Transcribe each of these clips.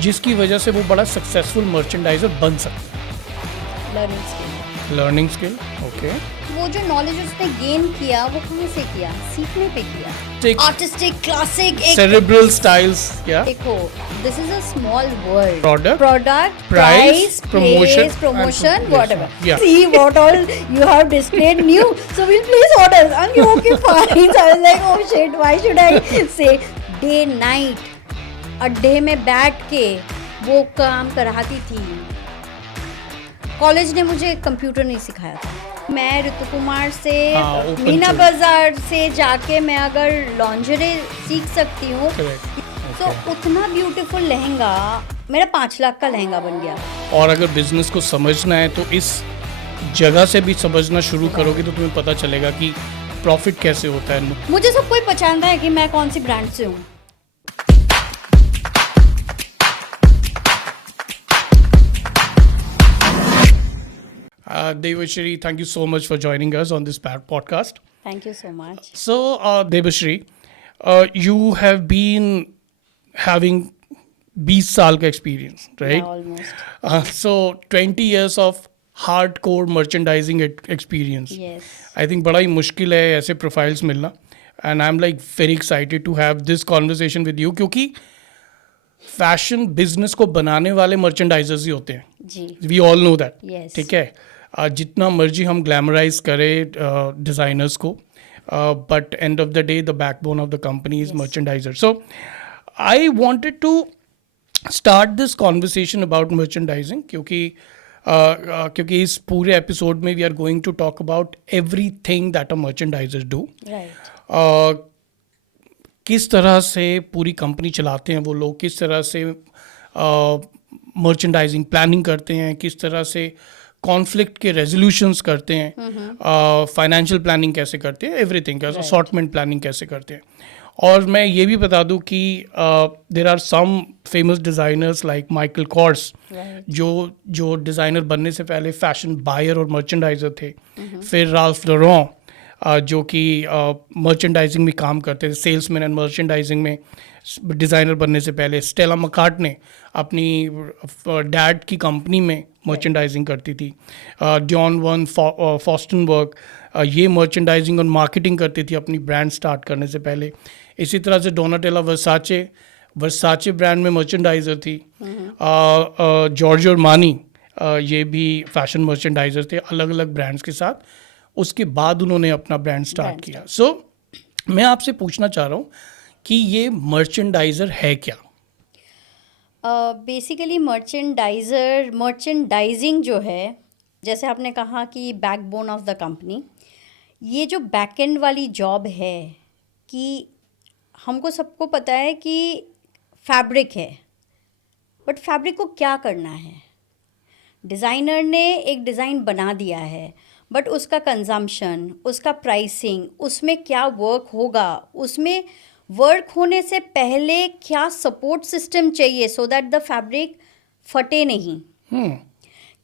जिसकी वजह से वो बड़ा सक्सेसफुल मर्चेंडाइजर बन सकता लर्निंग स्किल। है। Learning skill, okay. वो जो नॉलेज उसने गेन किया वो कहाँ से किया? सीखने पे किया। आर्टिस्टिक क्लासिक एक सेरेब्रल स्टाइल्स, क्या? देखो, this is a small world. Product, price, promotion, place, promotion, and whatever. yeah. See what all you have displayed new. So we'll place orders. And you okay, fine. So I was like, oh shit, why should I say day night? अड्डे में बैठ के वो काम कराती थी। College ने मुझे कंप्यूटर नहीं सिखाया था। मैं ऋतु कुमार से open मीना to- बाजार से जाके मैं अगर लॉन्जरे सीख सकती हूँ Correct. तो उतना ब्यूटीफुल लहंगा मेरा 5 लाख का लहंगा बन गया। और अगर बिजनेस को समझना है तो इस जगह से भी समझना शुरू करोगे तो तुम्हें पता चलेगा कि प्रॉफिट कैसे होता है। मुझे सब कोई पहचानता है कि मैं कौन सी ब्रांड से हूँ। Devashri, thank you so much for joining us on this podcast. Thank you so much. So, Devashri, you have been having 20 साल का experience, right? Almost So 20 years of hardcore merchandising experience. Yes. I think बड़ा ही मुश्किल है ऐसे profiles मिलना, and I'm like very excited to have this conversation with you क्योंकि fashion business को बनाने वाले मर्चेंडाइजर्स ही होते हैं। जी। We all know that, Yes. ठीक है। जितना मर्जी हम ग्लैमराइज करें डिज़ाइनर्स को, but end of the day the backbone of the company is merchandiser. So I wanted to start this conversation about merchandising क्योंकि इस पूरे एपिसोड में we are going to talk about everything that a merchandiser do. Right. किस तरह से पूरी company चलाते हैं वो लोग, किस तरह से मर्चेंडाइजिंग प्लानिंग करते हैं, किस तरह से कॉन्फ्लिक्ट के रेजोल्यूशंस करते हैं, फाइनेंशियल प्लानिंग कैसे करते हैं, एवरीथिंग कैसे, असॉर्टमेंट प्लानिंग कैसे करते हैं। और मैं ये भी बता दूं कि there are some famous designers like Michael Kors जो डिज़ाइनर बनने से पहले फैशन बायर और मर्चेंडाइजर थे। फिर राल्फ लॉरेन जो कि मर्चेंडाइजिंग में काम करते थे, सेल्समैन एंड मर्चेंडाइजिंग में डिज़ाइनर बनने से पहले। स्टेला मैकार्टने अपनी डैड की कंपनी में मर्चेंडाइजिंग करती थी। जॉन वन फॉस्टनबर्ग ये मर्चेंडाइजिंग और मार्केटिंग करती थी अपनी ब्रांड स्टार्ट करने से पहले। इसी तरह से डोनाटेला वर्साचे ब्रांड में मर्चेंडाइजर थी। जॉर्जियो अरमानी ये भी फैशन मर्चेंडाइजर थे अलग अलग ब्रांड्स के साथ। उसके बाद उन्होंने अपना ब्रांड स्टार्ट किया। सो मैं आपसे पूछना चाह रहा हूँ कि ये मर्चेंडाइजर है क्या? बेसिकली मर्चेंडाइजिंग जो है, जैसे आपने कहा कि बैकबोन ऑफ द कंपनी, ये जो बैक एंड वाली जॉब है कि हमको सबको पता है कि फैब्रिक है, बट फैब्रिक को क्या करना है? डिज़ाइनर ने एक डिज़ाइन बना दिया है, बट उसका कंजम्पशन, उसका प्राइसिंग, उसमें क्या वर्क होगा, उसमें वर्क होने से पहले क्या सपोर्ट सिस्टम चाहिए सो दैट द फैब्रिक फटे नहीं।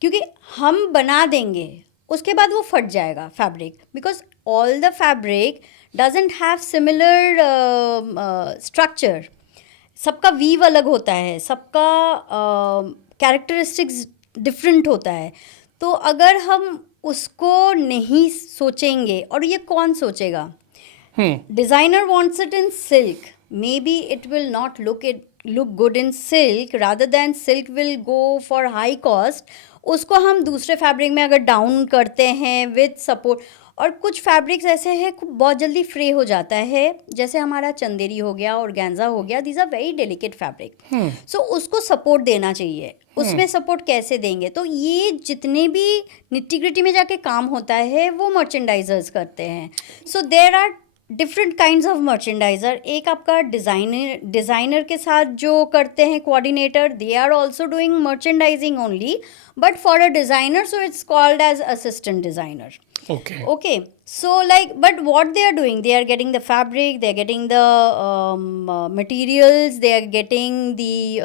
क्योंकि हम बना देंगे उसके बाद वो फट जाएगा fabric, because all the fabric doesn't have similar structure. सबका वीव अलग होता है, सबका कैरेक्टरिस्टिक्स डिफरेंट होता है। तो अगर हम उसको नहीं सोचेंगे, और ये कौन सोचेगा? Designer wants it in silk. Maybe it will not look good in silk. Rather than silk will go for high cost. उसको हम दूसरे फैब्रिक में अगर डाउन करते हैं विद सपोर्ट, और कुछ फैब्रिक्स ऐसे हैं बहुत जल्दी फ्रे हो जाता है, जैसे हमारा चंदेरी हो गया, ऑर्गेन्जा हो गया, these are very delicate fabric. So उसको सपोर्ट देना चाहिए। उसमें सपोर्ट कैसे देंगे? तो ये जितने भी निट्टी ग्रिटी में जाके काम होता है वो मर्चेंडाइजर्स करते हैं। So there are different kinds of merchandiser. एक आपका डिज़ाइनर के साथ जो करते हैं coordinator, they are also doing merchandising only, but for a designer so it's called as assistant designer. Okay, so like, but what they are doing, they are getting the fabric, they are getting the materials, they are getting the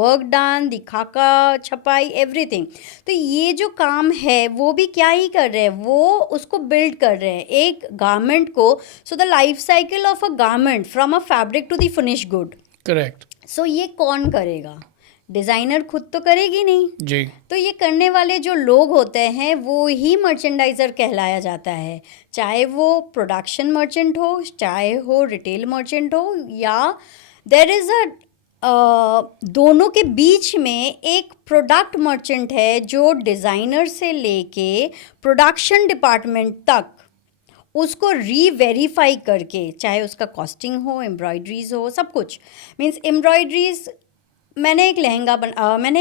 work done, the खाका छपाई, everything. तो ये जो काम है वो भी क्या ही कर रहे हैं, वो उसको बिल्ड कर रहे हैं एक गारमेंट को। So the life cycle of a garment from a fabric to the finish good. Correct. So ये कौन करेगा? डिज़ाइनर खुद तो करेगी नहीं, जी, तो ये करने वाले जो लोग होते हैं वो ही मर्चेंडाइज़र कहलाया जाता है, चाहे वो प्रोडक्शन मर्चेंट हो, चाहे हो रिटेल मर्चेंट हो, या देयर इज़ दोनों के बीच में एक प्रोडक्ट मर्चेंट है जो डिज़ाइनर से लेके प्रोडक्शन डिपार्टमेंट तक उसको री-वेरीफाई करके, चाहे उसका कॉस्टिंग हो, एम्ब्रॉयडरीज हो, सब कुछ मीन्स एम्ब्रॉयडरीज, मैंने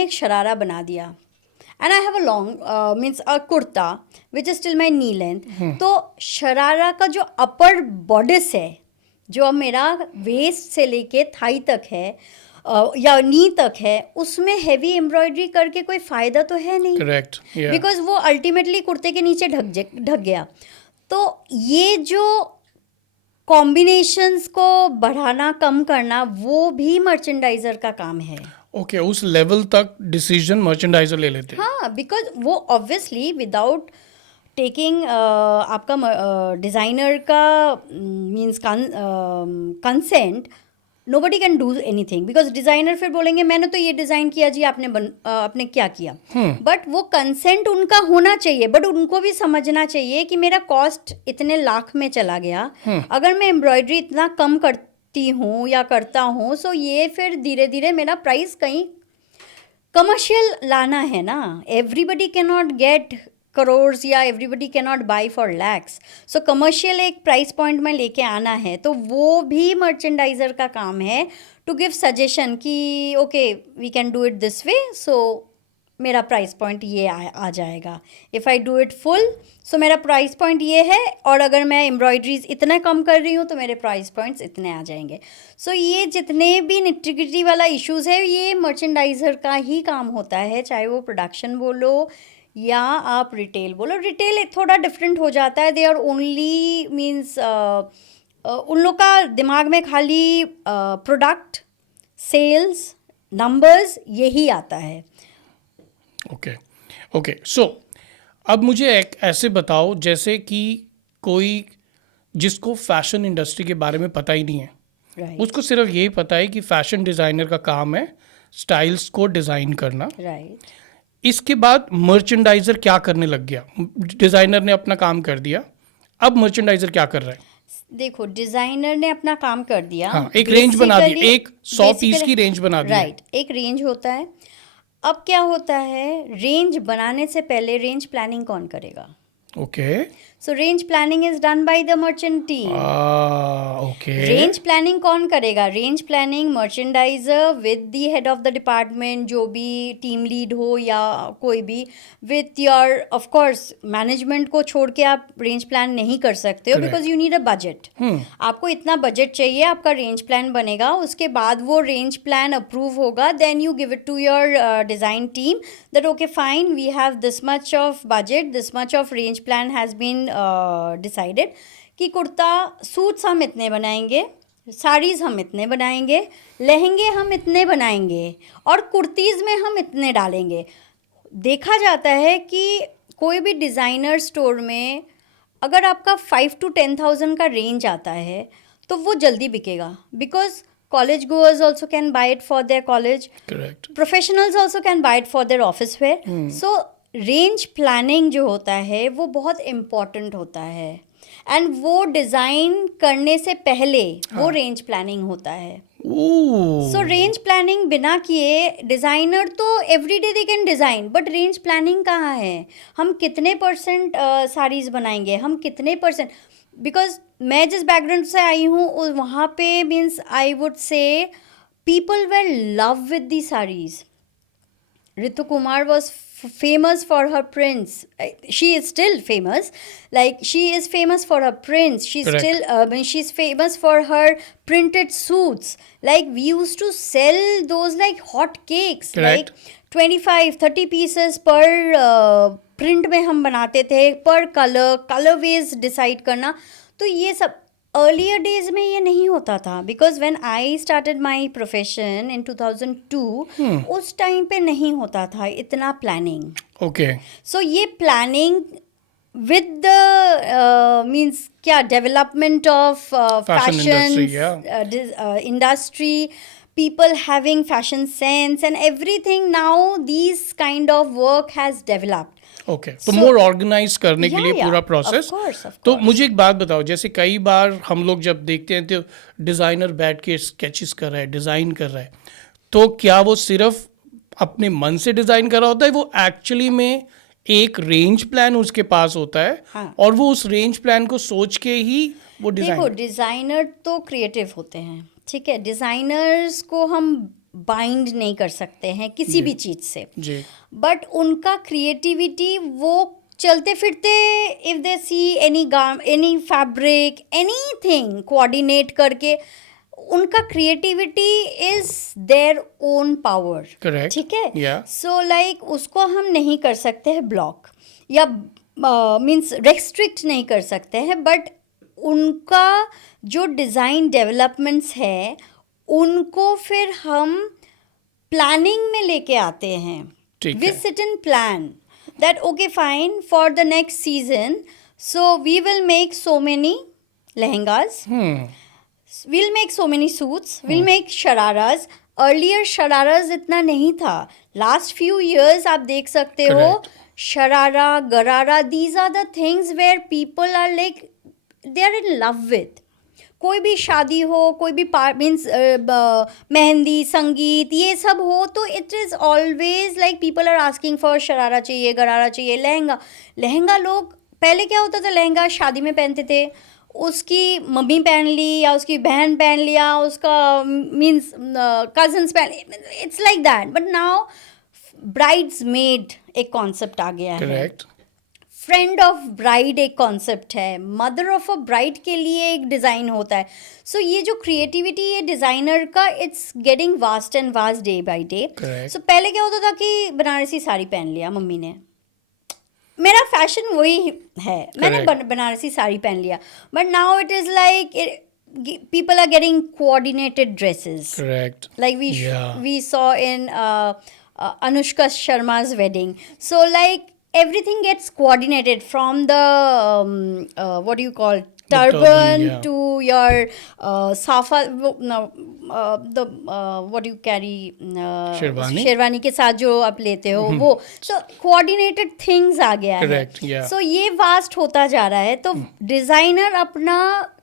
एक शरारा बना दिया and I have a long means a kurta which is still my knee length, तो शरारा का जो अपर बॉडिस है, जो अब मेरा वेस्ट से लेके थाई तक है या नी तक है, उसमें हैवी एम्ब्रॉयडरी करके कोई फ़ायदा तो है नहीं, करेक्ट, बिकॉज वो अल्टीमेटली कुर्ते के नीचे ढक गया। तो ये जो कॉम्बिनेशंस को बढ़ाना, कम करना, वो भी मर्चेंडाइजर का काम है। ओके, उस लेवल तक डिसीजन मर्चेंडाइजर ले लेते हैं। हाँ, बिकॉज वो ऑब्वियसली विदाउट टेकिंग आपका डिज़ाइनर का means consent nobody can do anything, because designer फिर बोलेंगे मैंने तो ये डिज़ाइन किया जी, आपने क्या किया। बट वो कंसेंट उनका होना चाहिए, बट उनको भी समझना चाहिए कि मेरा कॉस्ट इतने लाख में चला गया, अगर मैं एम्ब्रॉयडरी इतना कम करती हूँ या करता हूँ, सो ये फिर धीरे धीरे मेरा प्राइस कहीं कमर्शियल लाना है ना। Everybody can not get crores या everybody can not buy for lakhs, so commercial एक प्राइस पॉइंट में लेके आना है, तो वो भी मर्चेंडाइजर का काम है टू गिव सजेशन कि okay we can do it this way, so मेरा प्राइस पॉइंट ये आ जाएगा। If I do it full, so मेरा प्राइस पॉइंट ये है, और अगर मैं एम्ब्रॉयडरीज इतना कम कर रही हूँ तो मेरे प्राइस पॉइंट्स इतने आ जाएंगे। सो ये जितने भी निट्टी-ग्रिटी वाला इश्यूज़ है, ये मर्चेंडाइज़र का ही काम होता है, चाहे वो प्रोडक्शन बोलो या आप रिटेल बोलो। रिटेल थोड़ा डिफरेंट हो जाता है, दे आर ओनली मीन्स उन लोग का दिमाग में खाली प्रोडक्ट, सेल्स, नंबर्स यही आता है। ओके, ओके, सो अब मुझे एक ऐसे बताओ जैसे कि कोई जिसको फैशन इंडस्ट्री के बारे में पता ही नहीं है, राइट, उसको सिर्फ यही पता है कि फैशन डिज़ाइनर का काम है स्टाइल्स को डिज़ाइन करना। राइट। इसके बाद मर्चेंडाइजर क्या करने लग गया? डिज़ाइनर ने अपना काम कर दिया, अब मर्चेंडाइजर क्या कर रहा है? देखो, डिजाइनर ने अपना काम कर दिया, हाँ, एक रेंज बना दी, एक 100 पीस की रेंज बना दी। राइट, एक रेंज होता है। अब क्या होता है, रेंज बनाने से पहले रेंज प्लानिंग कौन करेगा? Okay, so range planning is done by the merchant team. Okay, range planning कौन करेगा? Range planning merchandiser with the head of the department, जो भी टीम लीड हो या कोई भी, with your of course management को छोड़ के आप रेंज प्लान नहीं कर सकते हो, because you need a budget. आपको इतना बजट चाहिए, आपका रेंज प्लान बनेगा, उसके बाद वो रेंज प्लान अप्रूव होगा, then you give it to your design team that okay fine, we have this much of budget, this much of range plan has been decided कि kurta suits हम इतने बनाएंगे, साड़ीज़ हम इतने बनाएंगे, लहंगे हम इतने बनाएंगे, और कुर्तीज़ में हम इतने डालेंगे। देखा जाता है कि कोई भी डिज़ाइनर स्टोर में अगर आपका 5 to 10,000 का रेंज आता है तो वो जल्दी बिकेगा, because college goers also can buy it for their college, correct, professionals also can buy it for their office where. So range planning जो होता है वो बहुत इम्पॉर्टेंट होता है, एंड वो डिज़ाइन करने से पहले वो रेंज प्लानिंग होता है। सो रेंज प्लानिंग बिना किए डिज़ाइनर तो everyday they can design, but range planning कहाँ है? हम कितने परसेंट साड़ीज़ बनाएंगे, हम कितने परसेंट, बिकॉज मैं जिस बैकग्राउंड से आई हूँ वहाँ पे means I would say people were love with the saris. Ritu Kumar was famous for her prints. She is still famous. Like, she is famous for her prints. She's Correct. still, she's famous for her printed suits. Like, we used to sell those like hot cakes. Correct. Like 25-30 pieces per print में हम बनाते थे, per color ways decide करना. तो ये सब earlier days में ये नहीं होता था, because when I started my profession in 2002 उस टाइम पे नहीं होता था इतना प्लानिंग। ओके, सो ये प्लानिंग विद द मीन्स क्या development of Fashion industry, fashion industry people having fashion sense and everything. Now these kind of work has developed. Okay तो So- मोर organise करने के Yeah, लिए yeah, पूरा of प्रोसेस। course, of तो course. मुझे एक बात बताओ, जैसे कई बार हम लोग जब देखते हैं तो डिज़ाइनर बैठ के स्केचेस कर रहा है, डिज़ाइन कर रहा है, तो क्या वो सिर्फ अपने मन से डिज़ाइन कर रहा होता है, वो एक्चुअली में एक रेंज प्लान उसके पास होता है, हाँ. और वो उस रेंज प्लान को सोच के ही वो देखो, डिज़ाइन। डिज़ाइनर तो क्रिएटिव होते हैं, ठीक है। डिज़ाइनर्स को हम बाइंड नहीं कर सकते हैं किसी भी चीज़ से, जी बट उनका क्रिएटिविटी वो चलते फिरते, if they see any fabric anything coordinate करके, उनका creativity is their own power, correct, ठीक है। या सो लाइक उसको हम नहीं कर सकते हैं ब्लॉक या मीन्स रेस्ट्रिक्ट नहीं कर सकते हैं, बट उनका जो डिज़ाइन डेवलपमेंट्स है उनको फिर हम प्लानिंग में लेके आते हैं। ठीक वी है। Sit in plan that okay fine for the next season, so we will make so many lehengas, we'll make so many suits, we'll make shararas. Earlier shararas इतना नहीं था, last few years आप देख सकते हो Correct. sharara, garara, these are the things where people are like they are in love with. कोई भी शादी हो, कोई भी मीन्स मेहंदी, संगीत, ये सब हो, तो it is always like people are asking for sharara चाहिए, गरारा चाहिए, लहंगा लोग पहले क्या होता था, लहंगा शादी में पहनते थे, उसकी मम्मी पहन ली या उसकी बहन पहन लिया, उसका मीन्स कजन्स पहन, it's like that. But now brides made एक कॉन्सेप्ट आ गया है, करेक्ट, फ्रेंड ऑफ ब्राइड एक कॉन्सेप्ट है, मदर ऑफ अ ब्राइड के लिए एक डिज़ाइन होता है। सो ये जो क्रिएटिविटी है डिज़ाइनर का, it's getting vast and vast day by day. Correct. सो पहले क्या होता था कि बनारसी साड़ी पहन लिया मम्मी ने, मेरा फैशन वही है, मैंने बनारसी साड़ी पहन लिया, but now it is like people are getting coordinated dresses, correct, like Yeah. we saw in Anushka Sharma's wedding. So like everything gets coordinated from the what do you call turban, turban, yeah. to your safa, no, the what do you carry, sherwani? Sherwani के साथ जो आप लेते हो वो, so coordinated things आ गया है। Correct, yeah. So ये वास्ट होता जा रहा है, तो डिज़ाइनर अपना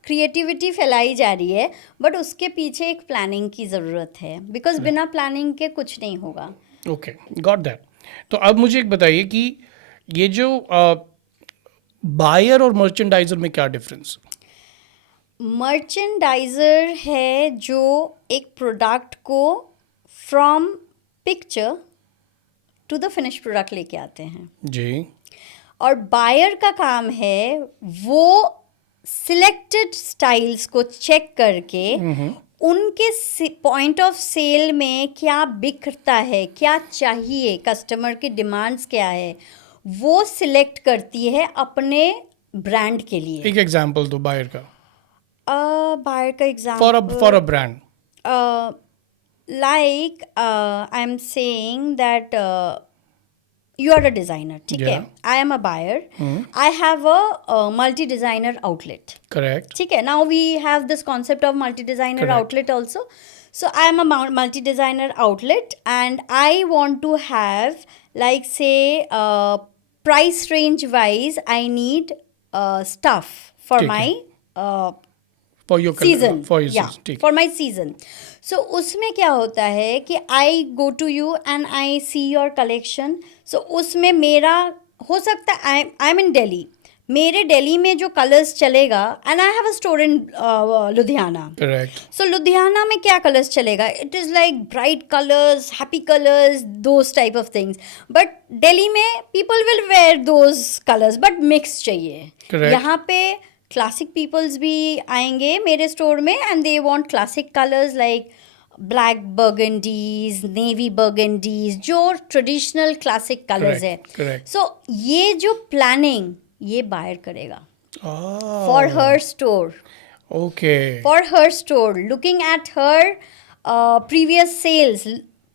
क्रिएटिविटी फैलाई जा रही है, बट उसके पीछे एक प्लानिंग की ज़रूरत है, बिकॉज बिना प्लानिंग के कुछ नहीं होगा। Okay, got that. तो अब मुझे एक बताइए कि ये जो बायर और मर्चेंडाइजर में क्या डिफरेंस? मर्चेंडाइजर है जो एक प्रोडक्ट को from picture to the finish product लेके आते हैं, जी और बायर का काम है वो सिलेक्टेड स्टाइल्स को चेक करके उनके पॉइंट ऑफ सेल में क्या बिकता है, क्या चाहिए, कस्टमर की डिमांड्स क्या है, वो सिलेक्ट करती है अपने ब्रांड के लिए। एक एग्जांपल दो बायर का, बायर का example for a brand. like I'm saying that you are a designer, ठीक है, Yeah. I am a buyer, I have a multi-designer outlet, correct, ठीक है। Now we have this concept of multi-designer Correct. outlet also. So I am a multi-designer outlet and I want to have, like say price range wise I need stuff for ठीक my for your season, for your season, ठीक for my season. So उसमें क्या होता है कि I go to you and I see your collection. So उसमें मेरा हो सकता है आई एम इन दिल्ली, मेरे दिल्ली में जो कलर्स चलेगा, and I have a store in Ludhiana, correct, so Ludhiana में क्या कलर्स चलेगा, it is like bright colours, happy colours, those type of things, but Delhi में people will wear those colours but mix चाहिए। Correct. यहाँ पे क्लासिक पीपल्स भी आएंगे मेरे स्टोर में and they want classic colours like black burgundies, navy burgundies, जो traditional classic colours है। correct. सो ये जो प्लानिंग ये बायर करेगा Oh, for her store, okay, for her store, looking at her previous sales,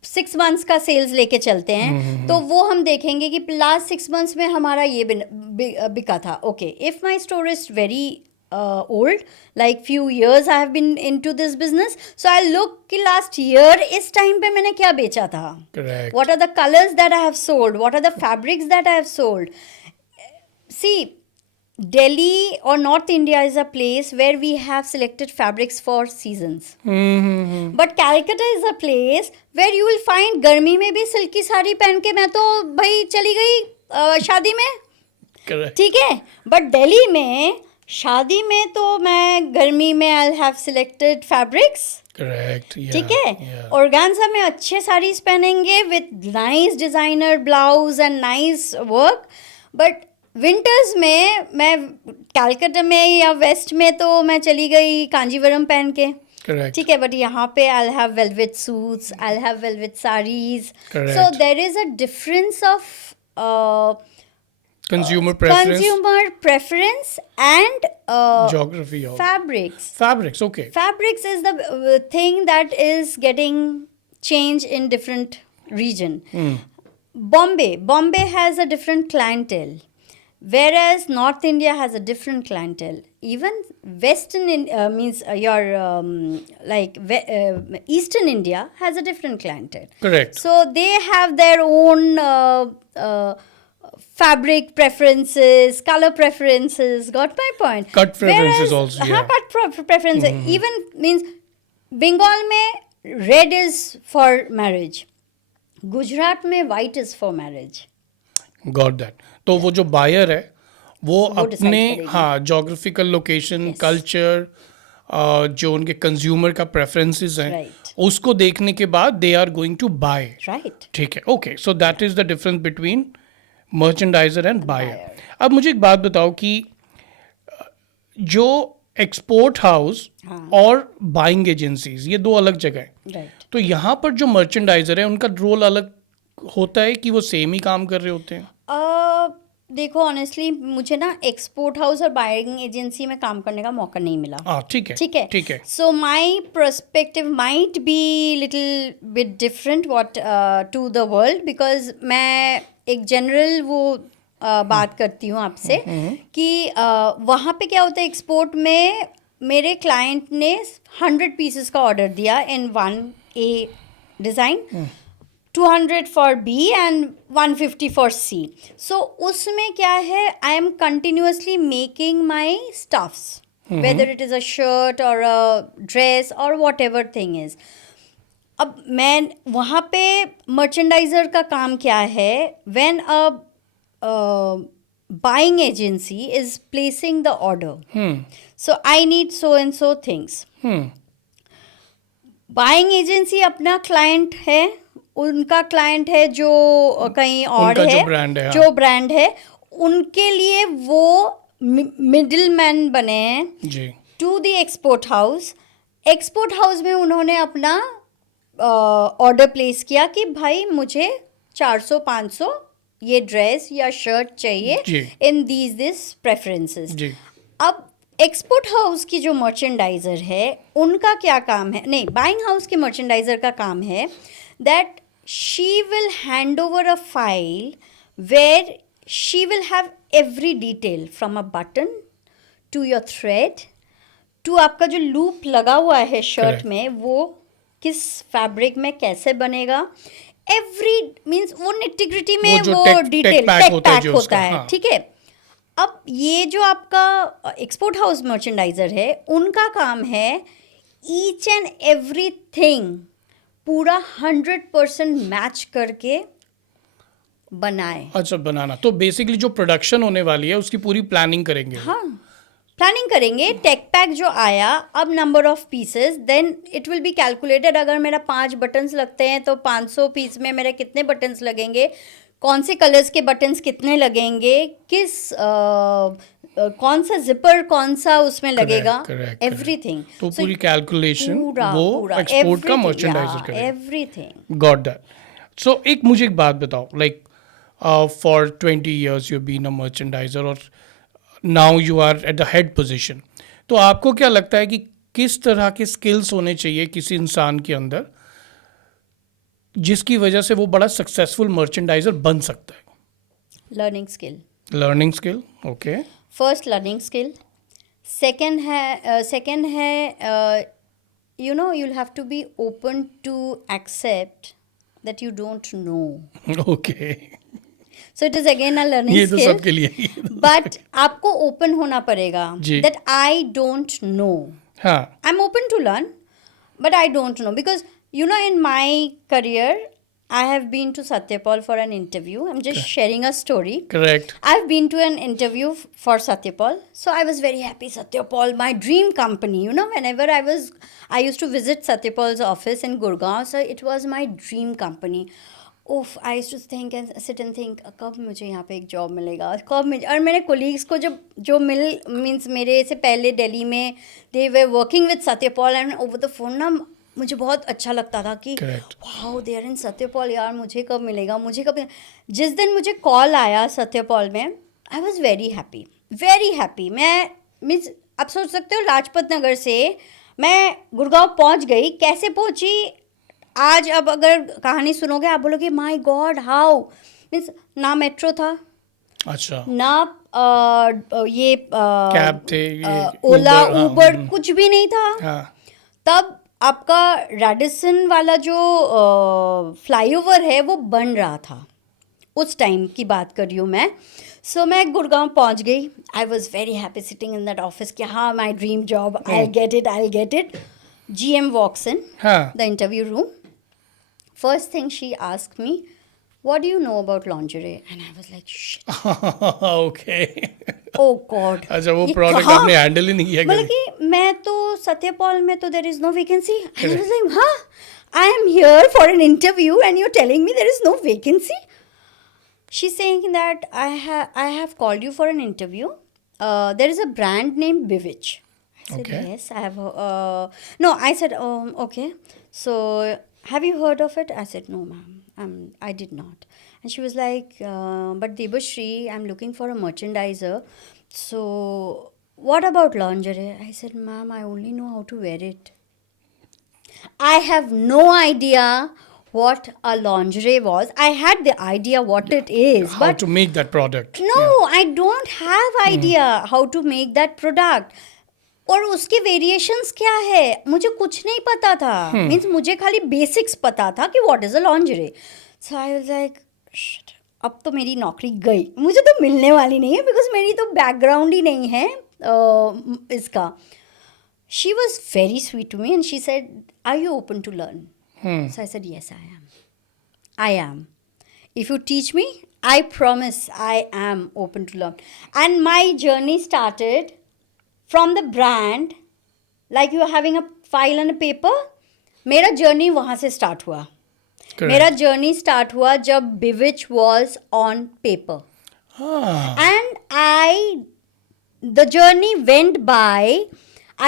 6 months का sales लेके चलते हैं, तो वो हम देखेंगे कि लास्ट 6 months में हमारा ये बिका था। Okay, if my store is very old, like few years I have been into this business, so I look कि last year इस time पे मैंने क्या बेचा था, Correct. what are the colors that I have sold, what are the fabrics that I have sold. See, Delhi or North India is a place where we have selected fabrics for seasons. Mm-hmm. But Calcutta is a place where you will find गर्मी में भी silkie sari पहन के मैं तो भाई चली गई शादी में, Correct. ठीक है. बट दिल्ली में शादी में तो मैं गर्मी में I have selected fabrics, Correct. Yeah. ठीक है. Yeah. ऑर्गेन्जा में अच्छे साड़ीज पहनेंगे with nice designer blouse and nice work. But winters में मैं कैलकाटा में या वेस्ट में तो मैं चली गई कांजीवरम पहन के, Correct. ठीक है. बट यहाँ पे I have velvet suits, I have velvet saris. Correct. So there is a difference of Consumer preference. consumer preference and Geography. Also. fabrics. Fabrics. Okay. Fabrics is the thing that is getting changed in different region. Bombay has a different clientele, whereas North India has a different clientele. Even Western means Eastern India has a different clientele. Correct. So they have their own fabric preferences, color preferences. Got my point? Cut preferences also, हाँ, yeah. cut preferences. Even means Bengal में red is for marriage. Gujarat में white is for marriage. Got that. तो वो जो buyer है वो decide अपने करेगी. हाँ जोग्राफिकल लोकेशन, कल्चर, जो उनके कंज्यूमर का प्रेफरेंसेस हैं Right. उसको देखने के बाद they are going to buy. Right. ठीक है. Okay. So that is the difference between merchandiser and buyer. अब मुझे एक बात बताओ कि जो एक्सपोर्ट हाउस और बाइंग एजेंसीज ये दो अलग जगह हैं. Right. तो यहाँ पर जो मर्चेंडाइजर है उनका रोल अलग होता है कि वो सेम ही काम कर रहे होते हैं? देखो ऑनेस्टली मुझे ना एक्सपोर्ट हाउस और बाइंग एजेंसी में काम करने का मौका नहीं मिला. हाँ ठीक है. ठीक है. ठीक है. So my perspective might be little bit different what to the world, because मैं एक जनरल वो बात करती हूँ आपसे कि वहाँ पे क्या होता है एक्सपोर्ट में मेरे क्लाइंट ने 100 पीसेस का ऑर्डर दिया इन 1A design, 200 for B and 150 for C. सो उसमें क्या है, I am continuously making my stuffs, whether it is a shirt और अ ड्रेस और वॉट एवर थिंग इज़. अब मैं वहाँ पे मर्चेंडाइजर का काम क्या है, when a buying agency is placing the order, so I need so and so things. Buying agency अपना क्लाइंट है, उनका क्लाइंट है जो कहीं और उनका है, जो ब्रांड है, जो ब्रांड है, उनके लिए वो मिडिल मैन बने हैं जी. To the export house. Export house में उन्होंने अपना ऑर्डर प्लेस किया कि भाई मुझे 400-500 ये ड्रेस या शर्ट चाहिए इन दिस प्रेफरेंसेस. अब एक्सपोर्ट हाउस की जो मर्चेंडाइजर है उनका क्या काम है, नहीं बाइंग हाउस के मर्चेंडाइजर का काम है that she will hand over a file where she will have every detail from a button to your thread to आपका जो लूप लगा हुआ है शर्ट में वो किस फैब्रिक में कैसे बनेगा, एवरी मीन्स वो निटिग्रिटी में वो डिटेल टेक पैक होता है. ठीक है. अब ये जो आपका एक्सपोर्ट हाउस मर्चेंडाइजर है उनका काम है ईच एंड एवरी थिंग पूरा 100% मैच करके बनाए. अच्छा बनाना. तो बेसिकली जो प्रोडक्शन होने वाली है उसकी पूरी प्लानिंग करेंगे. हाँ प्लानिंग करेंगे. टेक पैक जो आया, अब number of pieces, then it will be calculated. अगर मेरा 5 बटन्स लगते हैं तो 500 पीस में मेरे कितने बटन्स लगेंगे, कौन से कलर्स के बटन्स कितने लगेंगे, किस कौन सा जिपर कौन सा उसमें लगेगा, एवरीथिंग. तो पूरी कैलकुलेशन वो एक्सपोर्ट का मर्चेंडाइजर करेगा. एवरीथिंग. Got that. सो एक मुझे एक बात बताओ, like for 20 years you been a merchandiser और now you are at the head position. तो आपको क्या लगता है कि किस तरह के स्किल्स होने चाहिए किसी इंसान के अंदर जिसकी वजह से वो बड़ा सक्सेसफुल मर्चेंडाइजर बन सकता है? Learning skill. Learning skill. Okay. First learning skill. Second है you know, you'll have to be open to accept that you don't know. Okay, So it is again a learning ये तो skill. सबके लिए ही है। But आपको open होना पड़ेगा जी। that I don't know. हाँ, I'm open to learn, but I don't know because you know in my career I have been to Satyapal for an interview. I'm just sharing a story. Correct, I've been to an interview for Satyapal, so I was very happy. Satyapal, my dream company. You know, whenever I used to visit Satyapal's office in Gurgaon, so it was my dream company. Oof, I used to think and sit and think, कब मुझे यहाँ पे एक job मिलेगा, कब मुझे, और मेरे कोलीग्स को जो मीन्स मेरे से पहले दिल्ली में they were working with Satyapal and over the phone ना, मुझे बहुत अच्छा लगता था कि Correct. Wow they are in Satyapal, यार मुझे कब मिलेगा, मुझे कब। जिस दिन मुझे कॉल आया सत्यपाल में, आई वॉज वेरी हैप्पी। मैं मीन्स आप सोच सकते हो लाजपत नगर से मैं गुड़गांव पहुंच गई, कैसे पहुंची आज अब अगर कहानी सुनोगे आप बोलोगे माय गॉड हाउ, मीन्स ना मेट्रो था, अच्छा, ना ये कैब थे, ये ओला Uber, हाँ, उबर कुछ भी नहीं था। हाँ, तब आपका रेडिसन वाला जो फ्लाईओवर है वो बन रहा था, उस टाइम की बात कर रही हूँ मैं। सो मैं गुड़गांव पहुँच गई, I was very happy sitting in that office कि हाँ my dream job, I get it. GM walks in हाँ, the interview room. First thing she asked me, what do you know about lingerie? And I was like, shit, okay, oh God. अच्छा, वो ये product कहाँ? आपने handle ही नहीं किया मतलब कभी? कि मैं तो सत्यपाल में तो there is no vacancy. And I was like, huh? I am here for an interview and you're telling me there is no vacancy? She's saying that I have called you for an interview. There is a brand named Bewitch. I said, Okay. yes, I have. No, I said, okay. So, have you heard of it? I said, no, ma'am. I did not. And she was like, but Debashri, I'm looking for a merchandiser. So, what about lingerie? I said, ma'am, I only know how to wear it. I have no idea what a lingerie was. I had the idea what it is, How but to make that product? no, I don't have idea how to make that product. और उसके variations क्या है मुझे कुछ नहीं पता था, means मुझे खाली बेसिक्स पता था कि what is a lingerie. So I was like अब तो मेरी नौकरी गई, मुझे तो मिलने वाली नहीं है बिकॉज मेरी तो बैकग्राउंड ही नहीं है इसका। She was very sweet to me and she said are you open to learn? So I said yes I am. If you teach me, I promise I am open to learn. And my journey started from the brand, like you are having a file and a paper. मेरा journey वहाँ से start हुआ। Correct. मेरा journey start हुआ जब Bewitch was on paper. Ah, And the journey went by,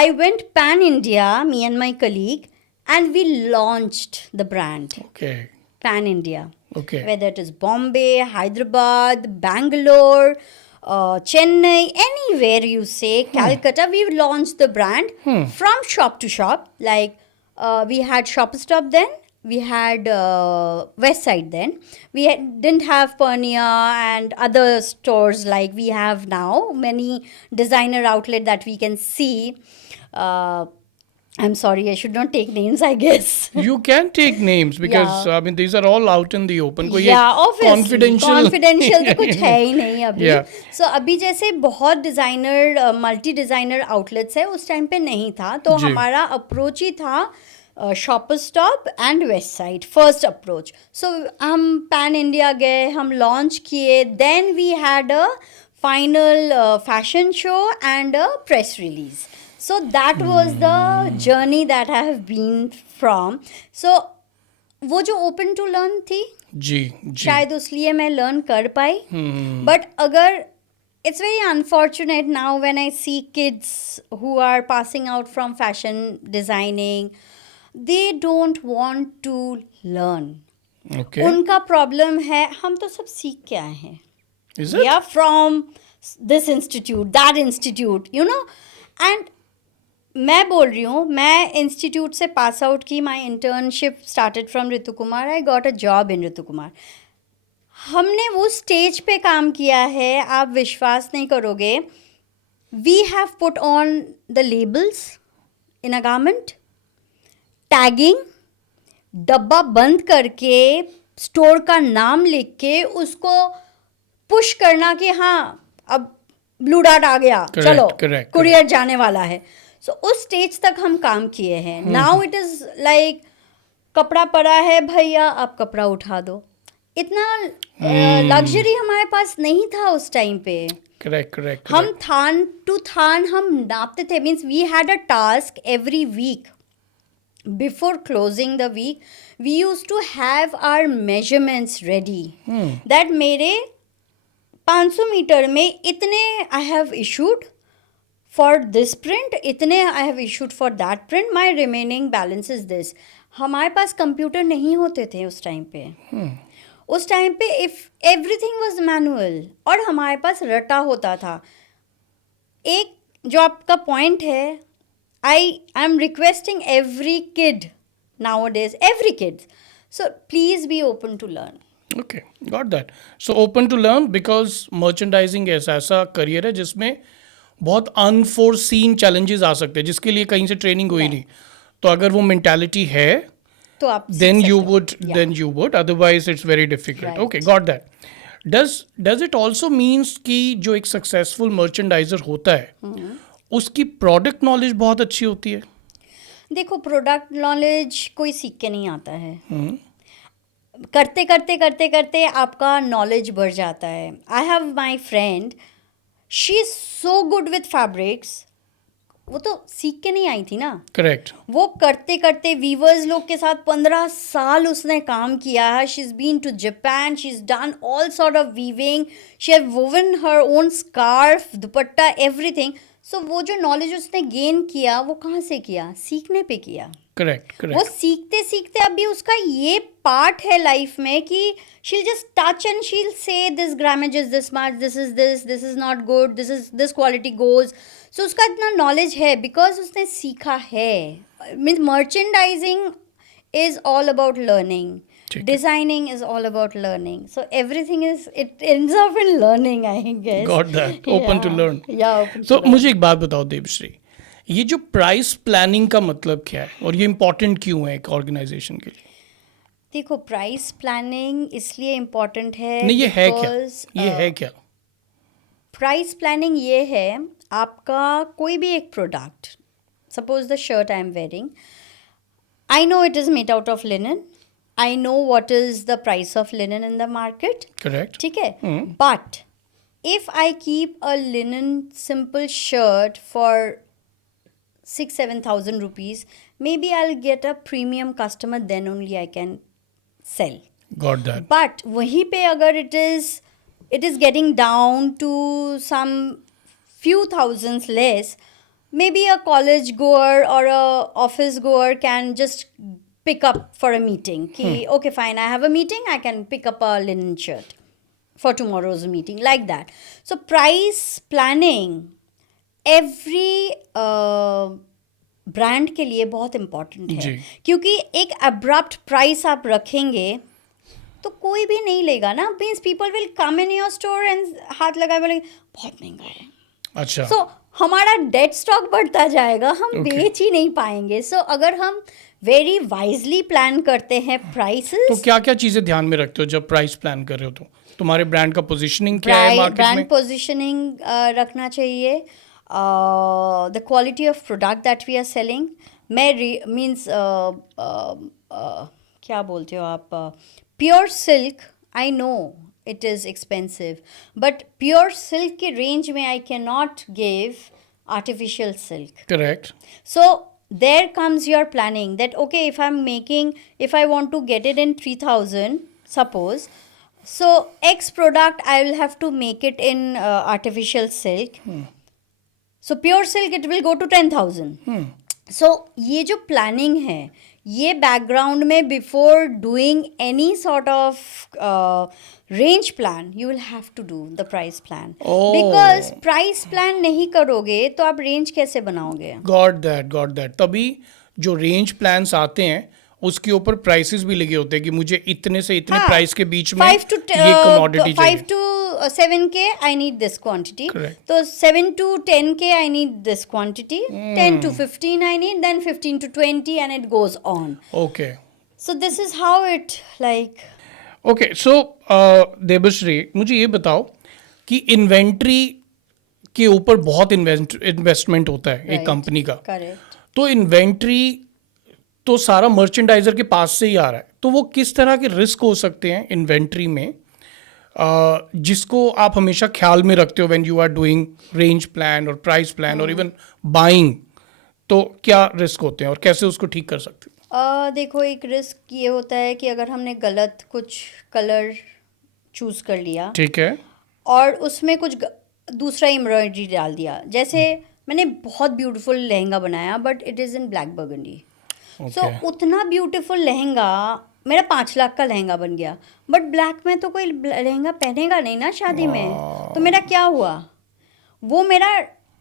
I went pan-India, me and my colleague, and we launched the brand okay, pan-India. okay. Whether it is Bombay, Hyderabad, Bangalore, Chennai, anywhere you say, Calcutta, we've launched the brand from shop to shop. Like we had Shop Stop then, we had West Side then. We didn't have Purnia and other stores like we have now. Many designer outlet that we can see. I'm sorry, I should not take names, I guess. You can take names because Yeah. I mean these are all out in the open. कोई ये Yeah, obviously. Confidential तो कुछ है ही नहीं अभी। Yeah. So अभी जैसे बहुत डिज़ाइनर मल्टी डिज़ाइनर आउटलेट्स है, उस टाइम पे नहीं था, तो जी। हमारा अप्रोच ही था Shopper Stop and Westside, first approach. So हम पैन इंडिया गए, हम लॉन्च किए, then we had a final fashion show and a press release. So that was the journey that I have been from. So वो जो open to learn थी, जी जी शायद उसलिए मैं learn कर पाई. But अगर it's very unfortunate now when I see kids who are passing out from fashion designing, they don't want to learn. okay. उनका problem है हम तो सब सीख के आए हैं. Is We it? are from this institute, that institute, you know. And मैं बोल रही हूँ, मैं इंस्टीट्यूट से पास आउट की, my internship started from Ritu Kumar, I got a job in Ritu Kumar. हमने वो स्टेज पे काम किया है, आप विश्वास नहीं करोगे. we have put on the labels in a garment, tagging, डब्बा बंद करके स्टोर का नाम लिख के उसको पुश करना कि हाँ अब ब्लू डार्ट आ गया, चलो कुरियर जाने वाला है. सो उस स्टेज तक हम काम किए हैं. नाउ इट इज लाइक कपड़ा पड़ा है भैया, आप कपड़ा उठा दो. इतना लग्जरी हमारे पास नहीं था उस टाइम पे. करेक्ट. हम थान टू थान हम नापते थे. Means we had a task every week. Before closing the week, we used to have our measurements ready. That मेरे 500 मीटर में इतने I have issued for this print, इतने I have issued for that print, my remaining balance is this. हमारे पास computer नहीं होते थे उस time पे. उस टाइम पे इफ एवरीथिंग वाज मैनुअल और हमारे पास रटा होता था. एक जो आपका पॉइंट है, I'm requesting every kid nowadays, every kid. So please be open to learn. Okay, got that. So open to learn because merchandising ऐसा करियर है जिसमें बहुत अनफोर्सीन चैलेंजेस आ सकते हैं जिसके लिए कहीं से ट्रेनिंग हुई नहीं. तो अगर वो मेंटालिटी है तो आप then you would, otherwise it's very difficult. Right. Okay, got that. Does it also means कि जो एक सक्सेसफुल मर्चेंडाइजर होता है उसकी प्रोडक्ट नॉलेज बहुत अच्छी होती है? देखो, प्रोडक्ट नॉलेज कोई सीख के नहीं आता है. करते करते करते करते आपका नॉलेज बढ़ जाता है. I have my friend, she is so good with fabrics. वो तो सीख के नहीं आई थी ना. करेक्ट. वो करते करते वीवर्स लोग के साथ 15 साल उसने काम किया है. She is been to Japan, she is done all sort of weaving, she have woven her own scarf, dupatta, everything. So वो जो नॉलेज उसने गेन किया वो कहाँ से किया? सीखने पे किया. करेक्ट. वो सीखते सीखते अभी उसका ये पार्ट है लाइफ में कि she'll just touch and she'll say this grammage is this much, this is not good, this quality goes. So उसका इतना नॉलेज है बिकॉज उसने सीखा है. Means merchandising is all about learning. Designing is all about learning. So everything it ends up in learning, I guess. Got that. Open to learn. Yeah, open So to learn. मुझे एक बात बताओ देवश्री, ये जो price planning का मतलब क्या है और ये इम्पोर्टेंट क्यों है एक ऑर्गेनाइजेशन के लिए? देखो, प्राइस प्लानिंग इसलिए इम्पोर्टेंट है. नहीं, ये है क्या? ये है क्या? प्राइस प्लानिंग ये है, आपका कोई भी एक product, suppose the shirt I am wearing, I know it is made out of linen, I know what is the price of linen in the market. Correct. ठीक है. But if I keep a linen simple shirt for 6,000-7,000 rupees, maybe I'll get a premium customer, then only I can sell. Got that. But वहीं पे अगर it is getting down to some few thousands less, maybe a college goer or a office goer can just pick up for a meeting. कि okay fine, I have a meeting, I can pick up a linen shirt for tomorrow's meeting, like that. So price planning every brand के लिए बहुत important है. क्योंकि एक abrupt price आप रखेंगे तो कोई भी नहीं लेगा ना. Means people will come in your store and हाथ लगाए बोलेंगे बहुत महंगा है. अच्छा. सो हमारा डेड स्टॉक बढ़ता जाएगा, हम बेच ही नहीं पाएंगे. सो अगर हम वेरी वाइजली प्लान करते हैं प्राइसेस. तो क्या क्या चीज़ें ध्यान में रखते हो जब प्राइस प्लान कर रहे हो? तो तुम्हारे ब्रांड का पोजीशनिंग क्या है मार्केट में? ब्रांड पोजीशनिंग रखना चाहिए. The quality of product that we are selling. means क्या बोलते हो आप? Pure silk, I know it is expensive, but pure silk के range में I cannot give artificial silk. Correct. So there comes your planning that okay, if I want to get it in 3,000, suppose, so X product I will have to make it in artificial silk. So pure silk it will go to 10,000. So ये जो planning है, ये background में before doing any sort of range plan, you will have to do the price plan. Because price plan नहीं करोगे तो आप range कैसे बनाओगे? Got that. तभी जो range plans आते हैं उसके ऊपर प्राइसेस भी लगे होते हैं कि मुझे इतने से इतने हाँ, प्राइस के बीच में 5 to ये commodity 5 to 7K I need this quantity. Correct. तो 7 to 10K I need this quantity. 10 to 15 I need, then 15 to 20 and it goes on. Okay So this is how it like. Okay so Debashree मुझे ये बताओ कि inventory के ऊपर बहुत investment होता है एक Right. कंपनी का, Correct. तो इन्वेंट्री तो सारा मर्चेंडाइजर के पास से ही आ रहा है, तो वो किस तरह के रिस्क हो सकते हैं इन्वेंट्री में जिसको आप हमेशा ख्याल में रखते हो when you are doing range plan और प्राइस प्लान और इवन बाइंग, तो क्या रिस्क होते हैं और कैसे उसको ठीक कर सकते हैं? देखो एक रिस्क ये होता है कि अगर हमने गलत कुछ कलर चूज कर लिया ठीक है, और उसमें कुछ दूसरा एम्ब्रॉयडरी डाल दिया, जैसे मैंने बहुत ब्यूटीफुल लहंगा बनाया but it is in black burgundy, so उतना ब्यूटीफुल लहंगा मेरा 5 लाख का लहंगा बन गया, बट ब्लैक में तो कोई लहंगा पहनेगा नहीं ना शादी में, तो मेरा क्या हुआ, वो मेरा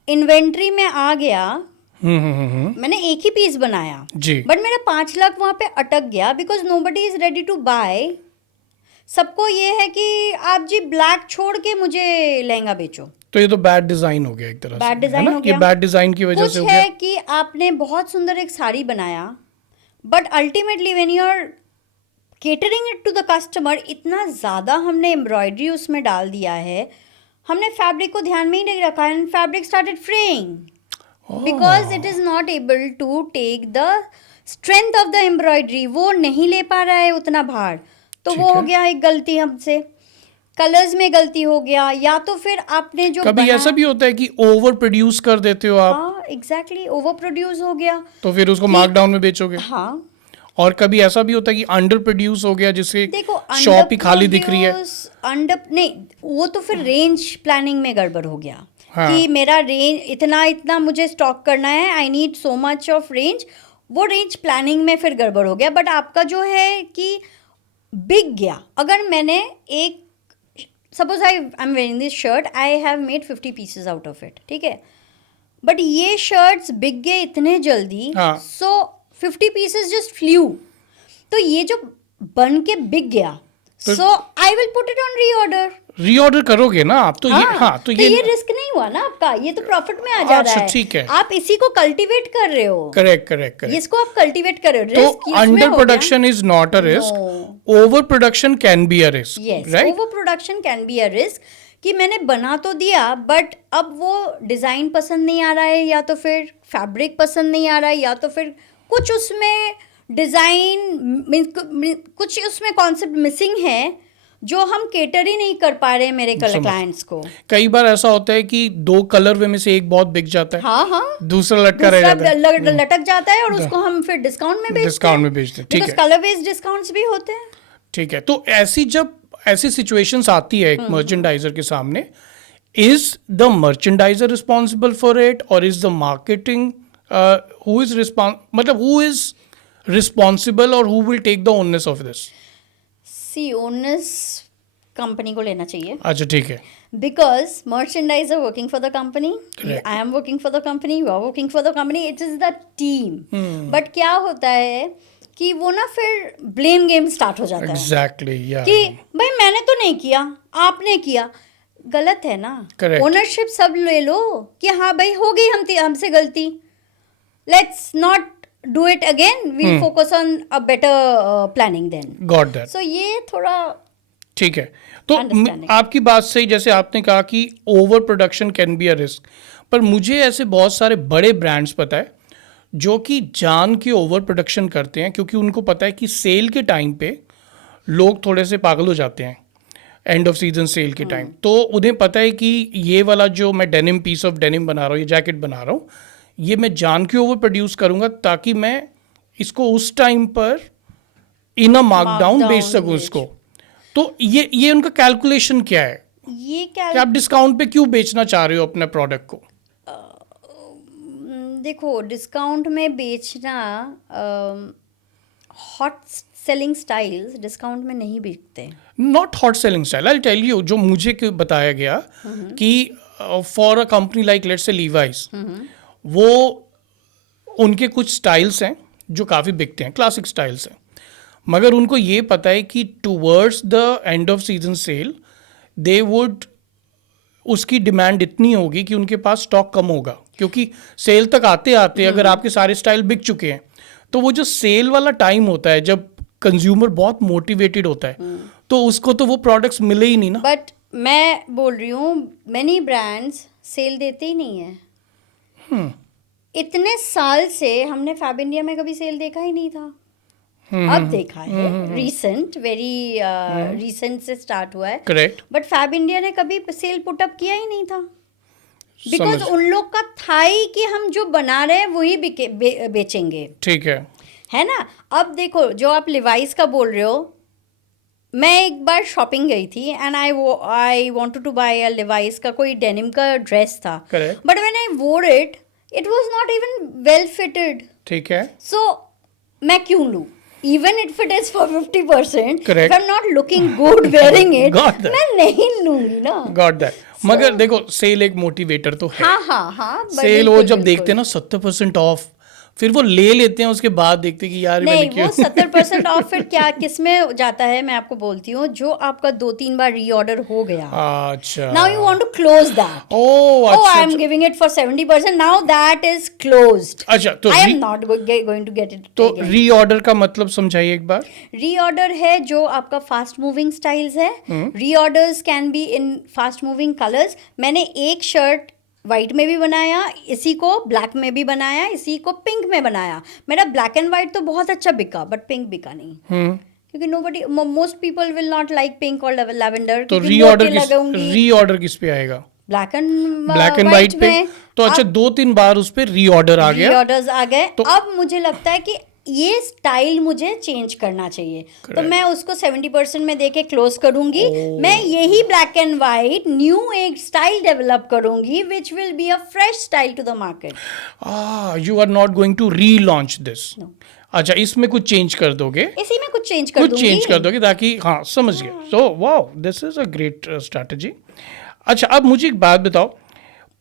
इन्वेंट्री में आ गया। मैंने एक ही पीस बनाया जी, बट मेरा 5 लाख वहाँ पे अटक गया because nobody is ready to buy. सबको ये है कि आप जी ब्लैक छोड़ के मुझे लहंगा बेचो, तो ये तो बैड डिजाइन हो गया एक तरह से, बैड डिजाइन है ना? हो गया। ये बैड डिजाइन की वजह कुछ से हो है गया। कि आपने बहुत सुंदर एक साड़ी बनाया but ultimately when you are catering it to the customer, इतना ज़्यादा हमने एम्ब्रॉयडरी उसमें डाल दिया है, हमने फैब्रिक को ध्यान में ही नहीं रखा and fabric started fraying because it is not able to take the strength of the embroidery, वो नहीं ले पा रहा है उतना भार, तो वो हो गया एक गलती हमसे। कलर्स में गलती हो गया, या तो फिर आपने जो कभी ऐसा भी होता है कि ओवर प्रोड्यूस कर देते हो आप, हाँ एग्जैक्टली ओवर प्रोड्यूस हो गया, तो फिर उसको मार्कडाउन में बेचोगे, हाँ। और कभी ऐसा भी होता है कि अंडर प्रोड्यूस हो गया जिससे देखो शॉप ही खाली दिख रही है। अंडर नहीं, वो तो फिर रेंज प्लानिंग में गड़बड़ हो गया। हाँ। कि मेरा रेंज इतना मुझे स्टॉक करना है, I need so much of range, वो रेंज प्लानिंग में फिर गड़बड़ हो गया। बट आपका जो है कि बिक गया, अगर मैंने एक suppose I am wearing this shirt, I have made 50 pieces out of it, ठीक है, बट ये शर्ट्स बिक गए इतने जल्दी, हाँ। सो 50 पीसेज जस्ट फ्लू, तो ये जो बन के बिक गया, so I will put it on reorder. Reorder करोगे ना आप, तो तो ये रिस्क नहीं हुआ ना आपका, ये तो प्रॉफिट में आ जा रहा है। ठीक है, आप इसी को कल्टीवेट कर रहे हो। करेक्ट इसको आप कल्टीवेट कर रहे हो। तो under production is not a risk, over production can be a risk, right? Over production can be a risk कि मैंने बना तो दिया बट अब वो डिजाइन पसंद नहीं आ रहा है, या तो फिर फैब्रिक पसंद नहीं आ रहा है, या तो फिर कुछ उसमें डिजाइन कुछ उसमें कॉन्सेप्ट मिसिंग है जो हम केटर ही नहीं कर पा रहे हैं मेरे क्लाइंट्स को। कई बार ऐसा होता है कि 2 कलर में से एक बहुत बिक जाता है, हाँ, दूसरा लटका रह जाता है, लटक जाता है और उसको हम फिर डिस्काउंट में बेचते हैं। ठीक है, कलर बेस्ड डिस्काउंट्स भी होते हैं। ठीक है, तो जब ऐसी सिचुएशंस आती है एक मर्चेंडाइजर के सामने, is the merchandiser responsible for it और is the marketing who is मतलब हु इज रिस्पॉन्सिबल और who will take the ownness of this? See ownness company को लेना चाहिए। अच्छा ठीक है, because merchandiser working for the company, I am working for the company, you are working for the company, it is the team. But क्या होता है कि वो ना फिर ब्लेम गेम स्टार्ट हो जाता है। एग्जैक्टली, कि भाई मैंने तो नहीं किया, आपने किया, गलत है ना। ओनरशिप सब ले लो कि हाँ भाई हो गई हमसे गलती, let's not do it again, we focus on a better planning then. Got that. So ये थोड़ा ठीक है, तो आपकी बात सही, जैसे आपने कहा कि over production can be a risk, पर मुझे ऐसे बहुत सारे बड़े ब्रांड्स पता है जो कि जान के ओवर प्रोडक्शन करते हैं, क्योंकि उनको पता है कि सेल के टाइम पे लोग थोड़े से पागल हो जाते हैं, एंड ऑफ सीजन सेल के टाइम, तो उन्हें पता है कि ये वाला जो मैं डेनिम पीस ऑफ डेनिम बना रहा हूँ, ये जैकेट बना रहा हूँ, ये मैं जान के ओवर प्रोड्यूस करूँगा ताकि मैं इसको उस टाइम पर इन अ मार्कडाउन बेच सकूँ इसको। तो ये उनका कैलकुलेशन क्या है, कि आप डिस्काउंट पे क्यों बेचना चाह रहे हो अपने प्रोडक्ट को? देखो डिस्काउंट में बेचना, हॉट सेलिंग स्टाइल्स डिस्काउंट में नहीं बिकते। Not hot selling style, I tell you, जो मुझे बताया गया कि for a company like let's say Levi's, वो उनके कुछ स्टाइल्स हैं जो काफ़ी बिकते हैं, क्लासिक स्टाइल्स हैं, मगर उनको ये पता है कि towards the end off season cell they would, उसकी डिमांड इतनी होगी कि उनके पास स्टॉक कम होगा, क्योंकि सेल तक आते आते अगर आपके सारे स्टाइल बिक चुके हैं, तो वो जो सेल वाला टाइम होता है जब कंज्यूमर बहुत मोटिवेटेड होता है, तो उसको तो वो प्रोडक्ट्स मिले ही नहीं ना। बट मैं बोल रही हूँ मेनी ब्रांड्स सेल देते ही नहीं है। इतने साल से हमने फैब इंडिया में कभी सेल देखा ही नहीं था। अब देखा है, रीसेंट, वेरी रीसेंट से स्टार्ट हुआ है। करेक्ट। बट फैब इंडिया ने कभी सेल पुट अप किया ही नहीं था, बिकॉज समझ। उन लोग का था ही कि हम जो बना रहे हैं वही बेचेंगे, ठीक है ना। अब देखो जो आप लिवाइस का बोल रहे हो, मैं एक बार शॉपिंग गई थी and I wanted to buy a Levi's का कोई डेनिम का ड्रेस था, Correct. बट व्हेन आई वोर it was not even well fitted. ठीक है। सो मैं क्यों लूं, even if it is for 50%, Correct. if I'm not looking good wearing it, Got that. मैं नहीं लूंगी ना। Got that. मगर देखो सेल एक मोटिवेटर तो है। हाँ सेल वो जब देखते हैं ना 70% ऑफ, फिर वो ले लेते हैं, उसके बाद देखते हैं कि यार मैंने नहीं, क्यों। वो 70% ऑफ फिर क्या किस में जाता है, मैं आपको बोलती हूँ, जो आपका 2-3 बार रीऑर्डर हो गया, अच्छा। Now you want to close that. Oh Oh, अच्छा। I am giving it for 70%. Now that is closed. अच्छा तो I am not going to get it तो again. रीऑर्डर का मतलब समझाइए एक बार। रीऑर्डर है जो आपका फास्ट मूविंग स्टाइल्स है। Reorders can be in fast moving colours. मैंने एक शर्ट वाइट में भी बनाया, इसी को ब्लैक में भी बनाया, इसी को पिंक में बनाया। मेरा ब्लैक एंड वाइट तो बहुत अच्छा बिका, बट पिंक बिका नहीं, क्योंकि nobody, most people will not like pink और लैवेंडर। तो रीऑर्डर किस पे आएगा? ब्लैक एंड वाइट पे। तो अच्छा 2-3 बार उस पे रीऑर्डर आ गया। रीऑर्डर्स आ गए। तो अब मुझे लगता है कि ये स्टाइल मुझे चेंज करना चाहिए, तो मैं उसको 70% में देके क्लोज करूंगी। मैं यही ब्लैक एंड वाइट न्यू एक स्टाइल डेवलप करूंगी which will be a fresh style to the market. You are not going to relaunch this. अच्छा इसमें कुछ चेंज कर दोगे? इसी में कुछ चेंज कर दूंगी। चेंज कर दोगे ताकि, हाँ समझ गए। So wow, this is a great strategy. अच्छा अब मुझे एक बात बताओ,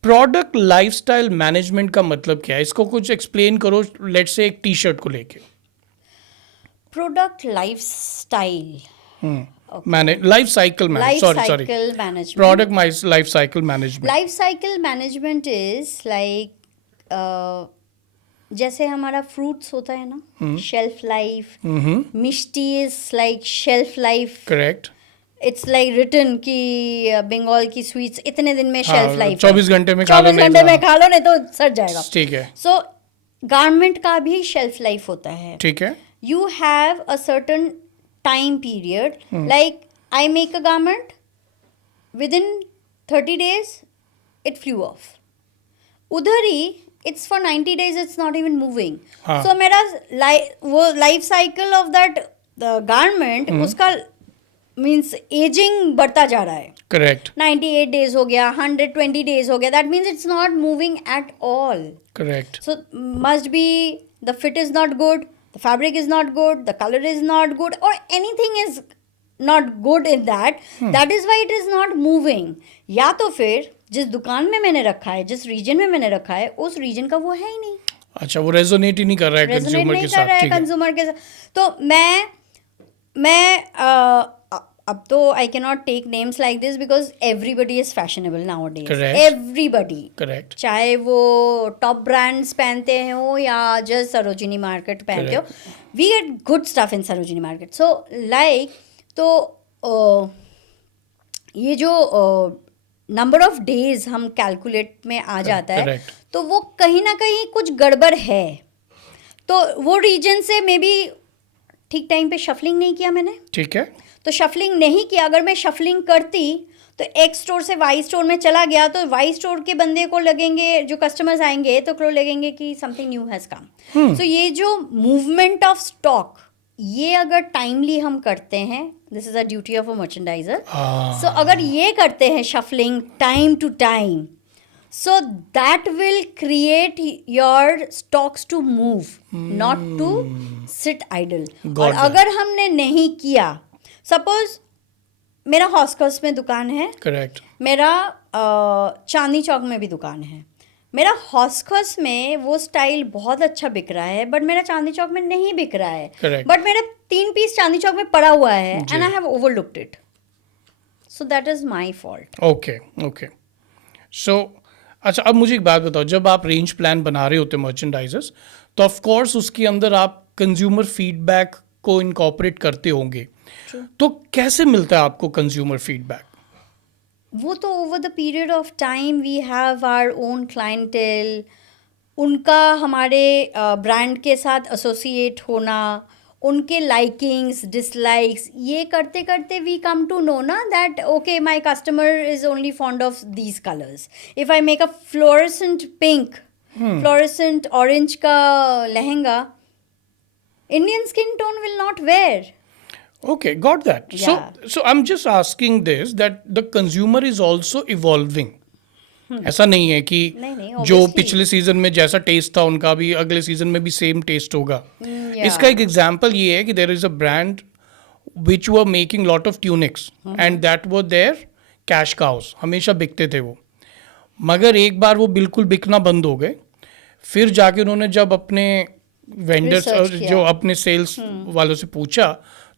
प्रोडक्ट लाइफस्टाइल मैनेजमेंट का मतलब क्या है? इसको कुछ एक्सप्लेन करो, लेट्स से एक टी शर्ट को लेके। Product lifestyle life cycle management, product life cycle management. Life cycle management is like, जैसे हमारा फ्रूट्स होता है ना, shelf life, mishti is like shelf life. Correct. It's like written कि बंगाल की स्वीट्स इतने दिन में शेल्फ लाइफ 24 घंटे में खा लो, 24 घंटे में खा लो, नहीं तो सड़ जाएगा। ठीक है। सो गारमेंट का भी शेल्फ लाइफ होता है। ठीक है। You have a certain time period, like I make a garment, within 30 days it flew off. उधर ही it's for 90 days, it's not even moving. हाँ. So मेरा वो life cycle of that the garment, उसका means aging बढ़ता जा रहा है। Correct. 98 days हो गया, 120 days हो गया, that means it's not moving at all. Correct. So must be the fit is not good, the fabric is not good, the color is not good, or anything is not good in that. That is why it is not moving. या तो फिर जिस दुकान में मैंने रखा है, जिस रीजन में मैंने रखा है, उस रीजन का वो है ही नहीं। अच्छा वो रेजोनेट ही नहीं कर रहा है कंज्यूमर के साथ। कंज्यूमर के साथ। तो मैं अब तो I can not take names like this because everybody is fashionable nowadays. Everybody, correct, चाहे वो टॉप ब्रांड्स पहनते हो या जस्ट सरोजिनी मार्केट पहनते हो, we get good stuff in Sarojini Market. So like, तो ये जो नंबर ऑफ डेज हम कैलकुलेट में आ जाता है, तो वो कहीं ना कहीं कुछ गड़बड़ है। तो वो रीजन से मे बी ठीक टाइम पे शफलिंग नहीं किया मैंने। ठीक है। तो शफलिंग नहीं किया, अगर मैं शफलिंग करती तो एक्स स्टोर से वाई स्टोर में चला गया, तो वाई स्टोर के बंदे को लगेंगे, जो कस्टमर्स आएंगे तो को लगेंगे कि समथिंग न्यू हैज़ कम। सो ये जो मूवमेंट ऑफ स्टॉक, ये अगर टाइमली हम करते हैं, this is a duty of a merchandiser. So अगर ये करते हैं shuffling time to time, so that will create your stocks to move, not to sit idle. और अगर हमने नहीं किया, सपोज मेरा हॉस्कर्स में दुकान है, करेक्ट, मेरा चांदनी चौक में भी दुकान है, मेरा हॉस्कस में वो स्टाइल बहुत अच्छा बिक रहा है, बट मेरा चांदनी चौक में नहीं बिक रहा है. Correct. बट मेरा 3 पीस चांदनी चौक में पड़ा हुआ है, जी. And I have overlooked it. So that is my fault. Okay okay. So अच्छा, अब मुझे एक बात बताओ, जब आप रेंज प्लान बना रहे होते मर्चेंडाइजर्स, तो ऑफ कोर्स उसके अंदर आप कंज्यूमर फीडबैक को इनकॉर्पोरेट करते होंगे. तो कैसे मिलता है आपको कंज्यूमर फीडबैक? वो तो over the period of time we have our own clientele. उनका हमारे ब्रांड के साथ एसोसिएट होना, उनके लाइकिंग्स डिसलाइक्स, ये करते करते वी कम टू नो ना that okay my customer is only fond of these colours. If I make a fluorescent pink, fluorescent orange का lehenga, Indian skin tone will not wear. Okay, got that. Yeah. So I'm just asking this, that the consumer is also evolving. ऐसा नहीं है कि नहीं, जो obviously. पिछले season में जैसा टेस्ट था उनका भी अगले सीजन में भी सेम टेस्ट होगा. yeah. इसका एक एग्जांपल ये है कि there is a brand which were making lot of tunics and that were their cash cows. हमेशा बिकते थे वो, मगर एक बार वो बिल्कुल बिकना बंद हो गए. फिर जाके उन्होंने जब अपने वेंडर्स Research किया. जो अपने सेल्स वालों से पूछा,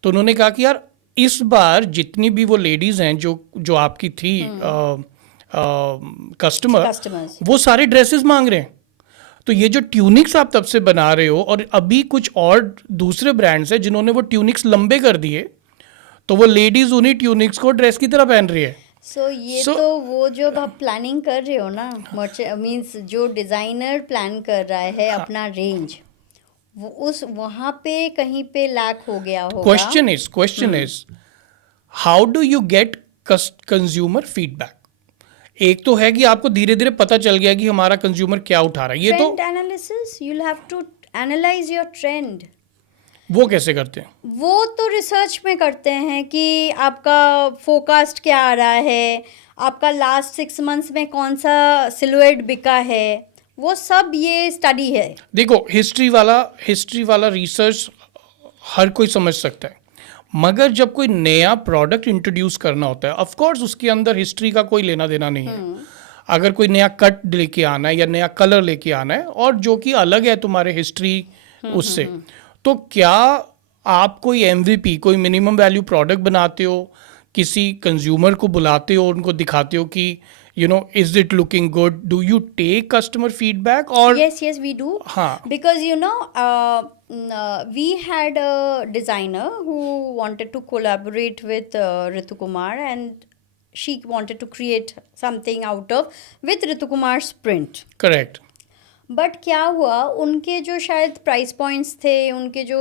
तो उन्होंने कहा कि यार इस बार जितनी भी वो लेडीज हैं जो आपकी थी कस्टमर, Customers. वो सारे ड्रेसेस मांग रहे हैं. तो ये जो ट्यूनिक्स आप तब से बना रहे हो, और अभी कुछ और दूसरे ब्रांड्स हैं जिन्होंने वो ट्यूनिक्स लंबे कर दिए, तो वो लेडीज उन्हीं ट्यूनिक्स को ड्रेस की तरह पहन रही है. सो ये So- तो वो जो आप प्लानिंग कर रहे हो ना, मीन्स जो डिज़ाइनर प्लान कर रहा है अपना रेंज, वो उस वहाँ पे कहीं पे लैक हो गया होगा. Question is how do you get consumer feedback? एक तो है कि आपको धीरे धीरे पता चल गया कि हमारा कंज्यूमर क्या उठा रहा है, ये ट्रेंड तो analysis, you will have to analyse your trend. वो कैसे करते हैं? वो तो रिसर्च में करते हैं कि आपका फोकास्ट क्या आ रहा है, आपका लास्ट 6 मंथ्स में कौन सा सिलुएट बिका है, वो सब ये स्टडी है. देखो, हिस्ट्री वाला रिसर्च हर कोई समझ सकता है, मगर जब कोई नया प्रोडक्ट इंट्रोड्यूस करना होता है, ऑफ कोर्स उसके अंदर हिस्ट्री का कोई लेना देना नहीं है. अगर कोई नया कट लेके आना है या नया कलर लेके आना है, और जो कि अलग है तुम्हारे हिस्ट्री उससे, तो क्या आप कोई MVP, कोई मिनिमम वैल्यू प्रोडक्ट बनाते हो, किसी कंज्यूमर को बुलाते हो, उनको दिखाते हो कि is it looking good? Do you take customer feedback or? Yes, we do. हाँ. Because we had a designer who wanted to collaborate with Ritu Kumar, and she wanted to create something out of with Ritu Kumar's print. Correct. But क्या हुआ, उनके जो शायद price points थे, उनके जो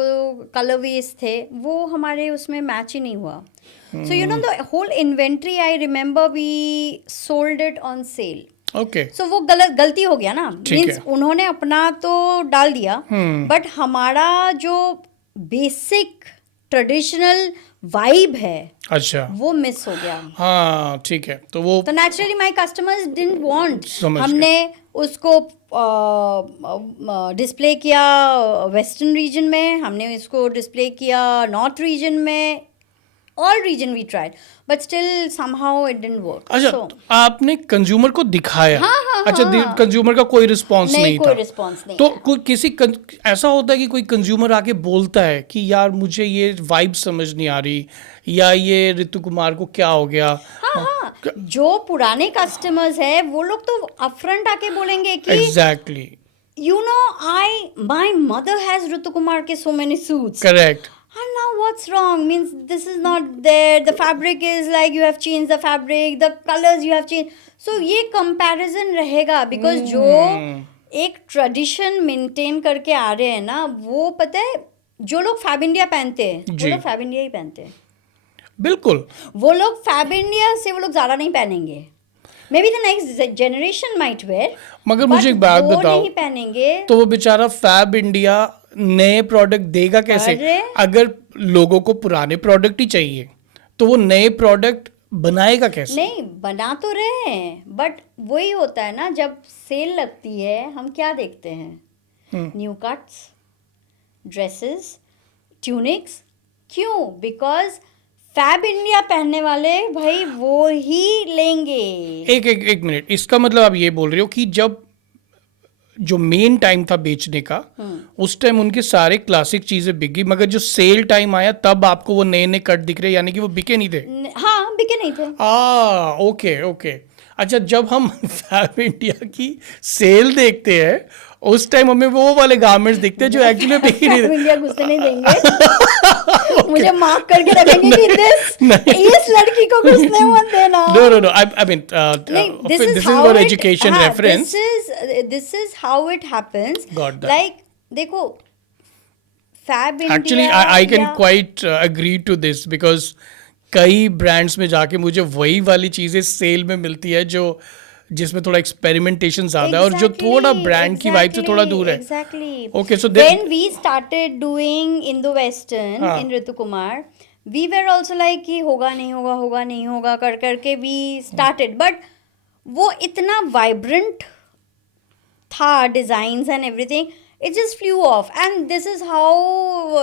कलरवेज थे, वो हमारे उसमें मैच ही नहीं हुआ. So the whole inventory, I remember we sold it on sale. Okay. So वो गलती हो गया ना, मीन्स उन्होंने अपना तो डाल दिया, बट हमारा जो बेसिक ट्रेडिशनल वाइब है, अच्छा, वो मिस हो गया. हाँ ठीक है. तो वो तो naturally my customers didn't want. समझ हमने उसको डिस्प्ले किया वेस्टर्न रीजन में, हमने इसको डिस्प्ले किया नॉर्थ रीजन में, all region we tried, but still somehow it didn't work. अच्छा, So, तो आपने कंज्यूमर को दिखाया. हाँ, अच्छा, हाँ. कंज्यूमर का कोई रिस्पॉन्स नहीं कोई था. रिस्पॉन्स नहीं तो आया. कोई ऐसा होता है कि कोई कंज्यूमर आके बोलता है कि यार मुझे ये वाइब समझ नहीं आ रही, या ये ऋतु कुमार को क्या हो गया. हाँ, जो पुराने कस्टमर्स है वो लोग तो अपफ्रंट आके बोलेंगे कि exactly, my mother has Ritu Kumar ke so many suits. Correct. And now what's wrong? Means this is not there. The fabric is like you have changed the fabric. The colors you have changed. So ये comparison रहेगा, because जो एक tradition maintain करके आ रहे हैं ना, वो पता है जो लोग फैब इंडिया पहनते हैं, वो लोग फैब इंडिया ही पहनते हैं. बिल्कुल. वो लोग फैब इंडिया से वो लोग ज़्यादा नहीं पहनेंगे. Maybe the next generation might wear. मगर मुझे एक बात वो बताओ, नहीं पहनेंगे. तो वो बेचारा फैब इंडिया नए प्रोडक्ट देगा कैसे? अगर लोगों को पुराने प्रोडक्ट ही चाहिए, तो वो नए प्रोडक्ट बनाएगा कैसे? नहीं, बना तो रहे हैं, बट वही होता है ना, जब सेल लगती है हम क्या देखते हैं? New cuts, dresses, tunics. क्यों? बिकॉज फैब इंडिया पहनने वाले भाई वो ही लेंगे. एक मिनट, इसका मतलब आप ये बोल रहे हो कि जब जो मेन टाइम था बेचने का, उस टाइम उनके सारे क्लासिक चीजें बिक गई, मगर जो सेल टाइम आया तब आपको वो नए नए कट दिख रहे, यानी कि वो बिके नहीं थे। हाँ, बिके नहीं थे। Okay okay. अच्छा, जब हम फैब इंडिया की सेल देखते हैं उस टाइम हमें वो वाले गारमेंट्स दिखते हैं जो एक्चुअली बिके नहीं थे। इंडिया घुसने नहीं देंगे। मुझे मार्क करके रखेंगे कि इस लड़की को घुसने मत देना। No. I mean, this is for education reference. This is how it happens. Got that. Like, देखो, Fab India. Actually, I can quite agree to this because कई ब्रांड्स में जाके मुझे वही वाली चीजें सेल में मिलती है जो जिसमें थोड़ा एक्सपेरिमेंटेशन ज्यादा है और जो थोड़ा ब्रांड की वाइब से थोड़ा दूर है। Exactly. Okay, so when we started doing Indo-Western in Ritu Kumar, we were also like कि होगा नहीं होगा कर करके we started, but वो इतना vibrant था, designs and everything, it just flew off, and this is how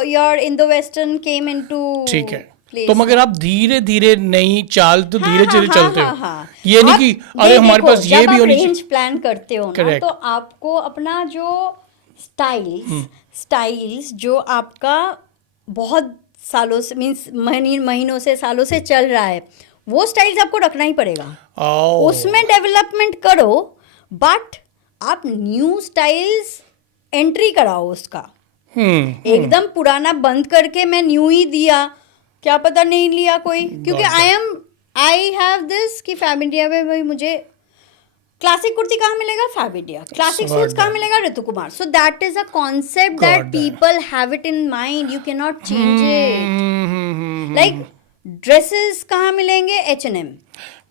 your Indo-Western came into ठीक है, place. तो मगर आप धीरे धीरे नई चाल तो धीरे धीरे चलते हो। हाँ. ये नहीं कि अरे हमारे पास ये भी होनी चाहिए। रेंज प्लान करते हो ना, Correct. तो आपको अपना जो स्टाइल्स जो आपका बहुत सालों से मीन्स महीनों से सालों से चल रहा है, वो स्टाइल्स आपको रखना ही पड़ेगा। उसमें डेवलपमेंट करो, बट आप न्यू स्टाइल्स एंट्री कराओ उसका। एकदम पुराना बंद करके मैं न्यू ही दिया, क्या पता नहीं लिया कोई, क्योंकि आई हैव दिस कि फैब इंडिया में भाई मुझे क्लासिक कुर्ती कहाँ मिलेगा, फैब इंडिया। क्लासिक सूट्स कहाँ मिलेगा, Ritu Kumar. So that is a concept that people have it in mind, you can not change it. Like dresses कहाँ मिलेंगे, H&M।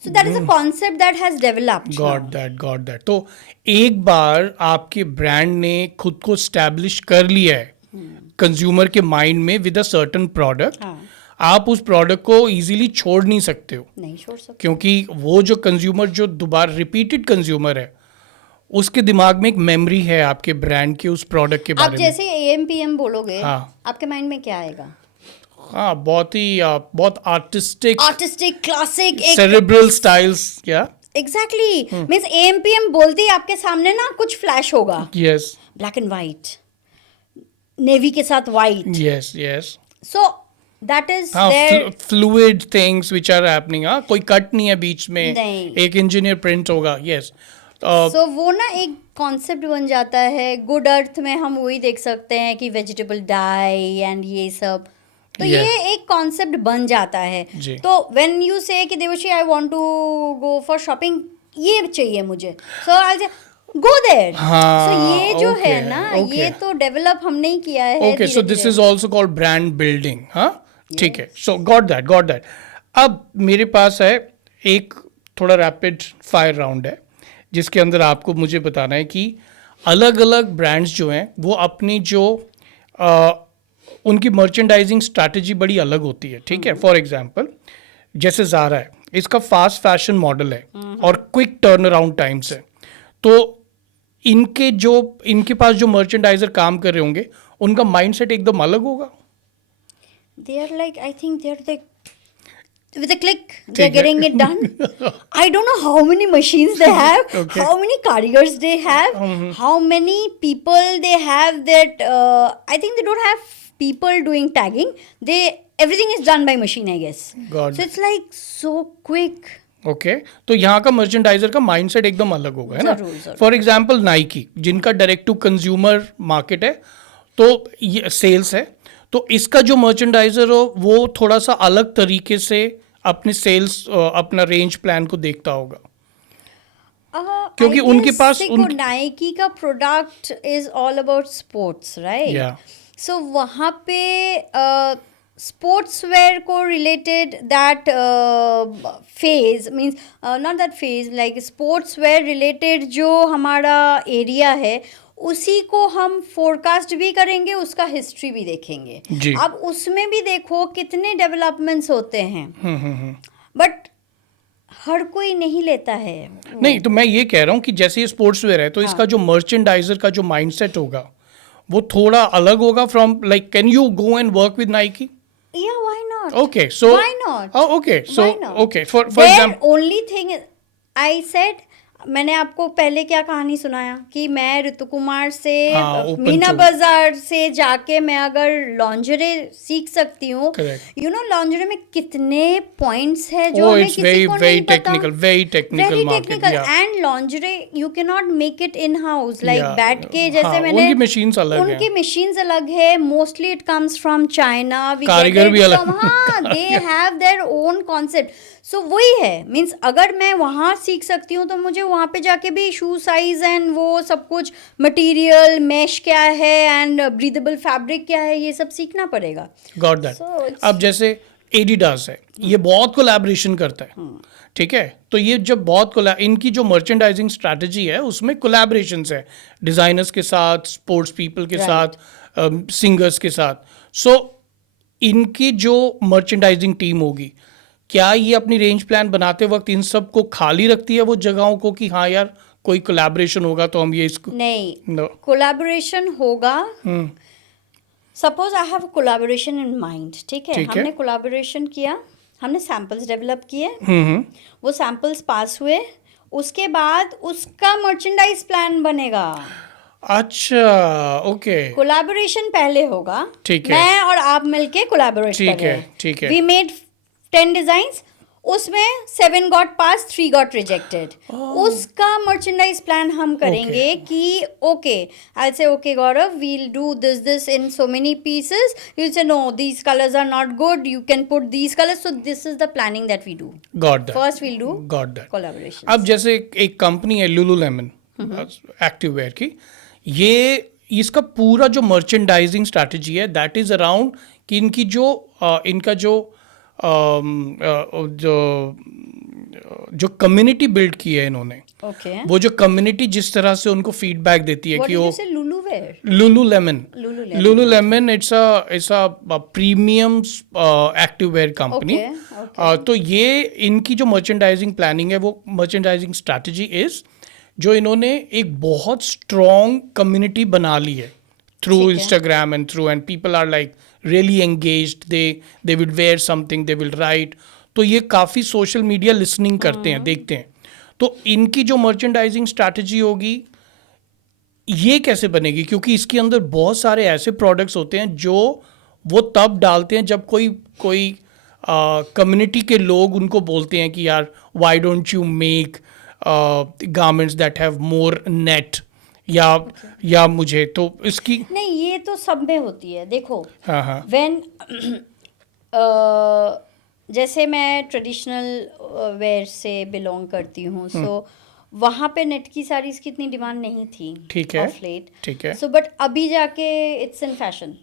So that is a concept that has developed. Got that. तो एक बार आपके brand ने खुद को स्टैब्लिश कर लिया है कंज्यूमर के माइंड में विद अ सर्टेन प्रोडक्ट, आप उस प्रोडक्ट को इजीली छोड़ नहीं सकते हो। नहीं छोड़ सकते, क्योंकि वो जो कंज्यूमर जो दोबारा रिपीटेड कंज्यूमर है उसके दिमाग में एक मेमोरी है आपके ब्रांड के उस प्रोडक्ट के बारे में। आप जैसे AM/PM बोलोगे, आपके माइंड में क्या आएगा? हाँ, बहुत आर्टिस्टिक क्लासिक सेरेब्रल स्टाइल्स। क्या एग्जैक्टली मींस AM/PM बोलते ही आपके सामने ना कुछ फ्लैश होगा। Yes, black and white, navy के साथ white. Yes. So that is their fluid things which are happening. कोई कट नहीं है बीच में, नहीं। एक इंजीनियर प्रिंट होगा। यस, सो वो ना एक कॉन्सेप्ट बन जाता है। गुड अर्थ में हम वही देख सकते हैं कि वेजिटेबल डाई एंड ये सब, तो Yes. ये एक कॉन्सेप्ट बन जाता है। तो व्हेन यू से कि Debashree I want to go for shopping, ये चाहिए मुझे, सो आई से गो देयर। सो ये जो है ना, ये तो डेवलप हमने ही किया है। Okay, so this is also called brand building. हाँ, ठीक है। सो गॉट दैट। अब मेरे पास है एक थोड़ा रैपिड फायर राउंड है जिसके अंदर आपको मुझे बताना है कि अलग अलग ब्रांड्स जो हैं वो अपनी जो उनकी मर्चेंडाइजिंग स्ट्रैटेजी बड़ी अलग होती है। ठीक है, फॉर एग्जांपल जैसे ज़ारा है, इसका फास्ट फैशन मॉडल है और क्विक टर्न अराउंड टाइम्स है, तो इनके पास जो मर्चेंडाइजर काम कर रहे होंगे उनका माइंडसेट एकदम अलग होगा। They are like, I think they are like, with a click, they are getting it done. I don't know how many machines they have, how many carriers they have, how many people they have that, I think they don't have people doing tagging. Everything is done by machine, I guess. So it's like so quick. Okay, तो यहाँ का merchandiser का mindset एकदम अलग होगा, है ना। For example Nike, जिनका डायरेक्ट टू कंज्यूमर मार्केट है, तो ये सेल्स है, तो इसका जो मर्चेंडाइजर हो वो थोड़ा सा अलग तरीके से अपने सेल्स अपना रेंज प्लान को देखता होगा, क्योंकि उनके पास नाइकी का product is all about sports, right. So वहाँ पे स्पोर्ट्स वेयर को related that phase means not that phase, like sports wear related जो हमारा एरिया है उसी को हम फोरकास्ट भी करेंगे, उसका हिस्ट्री भी देखेंगे। अब उसमें भी देखो कितने डेवलपमेंट्स होते हैं, बट हर कोई नहीं लेता है। नहीं, तो मैं ये कह रहा हूँ कि जैसे ये स्पोर्ट्स वेयर है, तो इसका जो मर्चेंडाइजर का जो माइंडसेट होगा वो थोड़ा अलग होगा from, like can you go and work with Nike? Yeah, why not? Okay, so why not? Oh, okay. So why not? okay, for example, only thing is, I said मैंने आपको पहले क्या कहानी सुनाया कि मैं ऋतु कुमार से हाँ, open मीना to- बाजार से जाके मैं अगर लॉन्जरे सीख सकती हूँ, Correct. यू नो लॉन्जरे में कितने पॉइंट्स है जो Oh, हमें it's किसी very, को very नहीं पता. technical, very technical Very market. technical. Yeah. And lingerie you cannot make it in house like Yeah. बैठ के जैसे हाँ, मैंने उनकी machines अलग हैं. उनकी machines अलग है, mostly it comes from China, we कारीगर get भी it अलग. from, हाँ, they have their own concept. So वही है, मीन्स अगर मैं वहाँ सीख सकती हूँ तो मुझे वहाँ पे जाके भी शू साइज एंड वो सब कुछ मटेरियल मैश क्या है एंड ब्रीदेबल फैब्रिक क्या है ये सब सीखना पड़ेगा. Got that. So it's- अब जैसे एडिडास है, ये बहुत कोलैबोरेशन करता है, ठीक है. तो ये जब बहुत इनकी जो मर्चेंडाइजिंग स्ट्रैटेजी है उसमें कोलैबोरेशंस है डिजाइनर्स के साथ, स्पोर्ट्स पीपल के Right. साथ, सिंगर्स के साथ. सो इनकी जो मर्चेंडाइजिंग टीम होगी, क्या ये अपनी रेंज प्लान बनाते वक्त इन सब को खाली रखती है वो जगहों को कि हाँ यार कोई कोलैबोरेशन होगा तो हम ये इसको नहीं, No. कोलैबोरेशन होगा. Hmm, suppose I have collaboration in mind, ठीक है, ठीक है. हमने कोलैबोरेशन किया, हमने सैम्पल्स डेवलप किए, हम्म, वो सैम्पल्स पास हुए, उसके बाद उसका मर्चेंडाइज प्लान बनेगा. अच्छा, ओके, कोलैबोरेशन पहले होगा, ठीक है. मैं और आप मिलके कोलैबोरेट ठीक कर रहे है, हैं. ठीक है. वी मेड 10 डिजाइन्स, उसमें 7 गॉट पास, 3 गॉट रिजेक्टेड. उसका मर्चेंडाइज प्लान हम करेंगे कि okay, I say okay Gaurav, we'll do this in so many pieces, you say no these colours are not good, you can put these colours. So this is the planning that we do. Got that. First we'll do got that. Collaboration. अब जैसे एक company है Lululemon active where की, ये इसका पूरा जो merchandising strategy है दैट इज अराउंड कि इनकी जो इनका जो जो कम्युनिटी बिल्ड की है इन्होंने, ओके, वो जो कम्युनिटी जिस तरह से उनको फीडबैक देती है व्हाट कि डिड वो यू से, लुलुवेयर? Lululemon Lululemon. Lululemon it's a premium active wear company. Okay, तो ये इनकी जो मर्चेंडाइजिंग प्लानिंग है, वो मर्चेंडाइजिंग स्ट्रैटेजी इज जो इन्होंने एक बहुत स्ट्रॉन्ग कम्युनिटी बना ली है थ्रू ठीक है. Instagram and through, and people are like really engaged, they will wear something, they will write. तो ये काफ़ी सोशल मीडिया लिसनिंग करते हैं, देखते हैं. तो इनकी जो मर्चेंडाइजिंग स्ट्रैटेजी होगी ये कैसे बनेगी, क्योंकि इसके अंदर बहुत सारे ऐसे प्रोडक्ट्स होते हैं जो वो तब डालते हैं जब कोई कम्युनिटी के लोग उनको बोलते हैं कि यार why don't you make garments that have more net, या मुझे तो इसकी. नहीं, ये तो सब में होती है. देखो, हाँ हाँ व्हेन जैसे मैं ट्रेडिशनल वेयर से बिलोंग करती हूँ, सो वहाँ पे नेट की साड़ीज की इतनी डिमांड नहीं थी. ठीक है, ऑफ लेट. ठीक है. सो बट अभी जाके इट्स इन फैशन.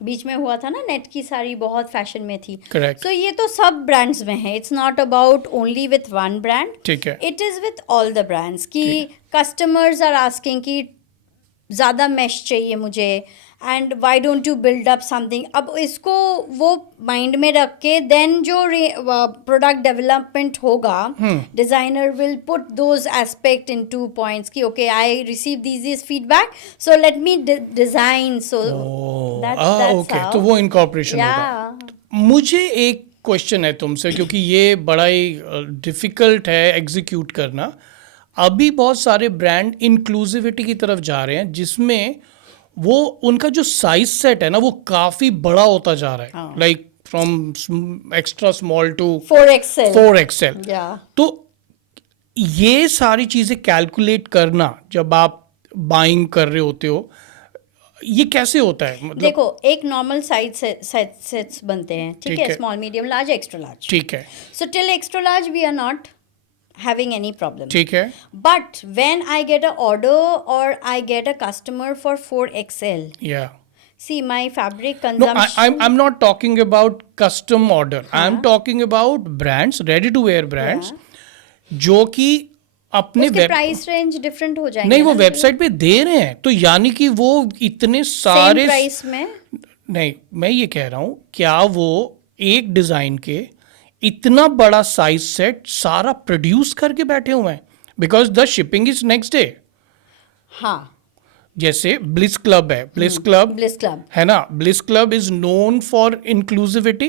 बीच में हुआ था ना, नेट की साड़ी बहुत फैशन में थी. करेक्ट. सो ये तो सब ब्रांड्स में है. It's not about only with one brand, ठीक है. It is with all the brands कि कस्टमर्स आर आस्किंग कि ज़्यादा मैश चाहिए मुझे, and why don't you build up something. अब इसको वो माइंड में रख के देन जो प्रोडक्ट डेवलपमेंट होगा, designer will put those aspect in 2 points कि okay, I receive this feedback, so let me design. So okay, तो वो इनकॉर्पोरेशन होगा. मुझे एक क्वेश्चन है तुमसे, क्योंकि ये बड़ा ही डिफिकल्ट है एग्जीक्यूट करना. अभी बहुत सारे ब्रांड इंक्लूसिविटी की तरफ जा रहे हैं, जिसमें वो उनका जो साइज सेट है ना वो काफ़ी बड़ा होता जा रहा है, like from extra small to 4XL. तो ये सारी चीज़ें कैलकुलेट करना जब आप बाइंग कर रहे होते हो, ये कैसे होता है? मतलब देखो, एक नॉर्मल साइज सेट्स बनते हैं, ठीक है, small, medium, large, extra large. ठीक है, so till extra large we are not having any problem. ठीक है. But when I get an order or I get a customer for 4XL, Yeah. see my fabric No, consumption. I'm not talking about custom order. I'm talking about brands, ready to wear brands, जो कि अपने उसके price range different हो जाएंगे. नहीं, वो website पे दे रहे हैं, तो यानी कि वो इतने सारे प्राइस में. नहीं, मैं ये कह रहा हूँ, क्या वो एक डिजाइन के इतना बड़ा साइज सेट सारा प्रोड्यूस करके बैठे हुए हैं? Because the shipping is next day. हाँ, जैसे ब्लिस क्लब है, ब्लिस क्लब है ना, bliss club is known for inclusivity,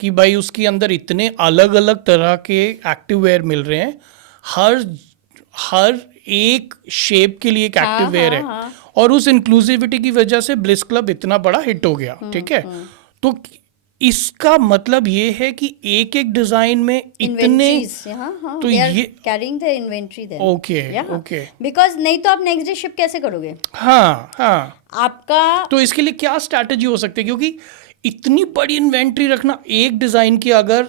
कि भाई उसके अंदर इतने अलग अलग तरह के एक्टिव वेयर मिल रहे हैं. हर एक शेप के लिए एक एक्टिव वेयर है, हाँ। और उस इंक्लूसिविटी की वजह से ब्लिस क्लब इतना बड़ा हिट हो गया, ठीक है। तो इसका मतलब ये है कि एक एक डिजाइन में इतने, इन्वेंट्रीज, हाँ, तो they are ये carrying the inventory there. Okay Yeah. Okay, Because नहीं तो आप नेक्स्ट डे शिप कैसे करोगे? हाँ हाँ, आपका तो इसके लिए क्या स्ट्रैटेजी हो सकती है, क्योंकि इतनी बड़ी इन्वेंट्री रखना, एक डिजाइन की अगर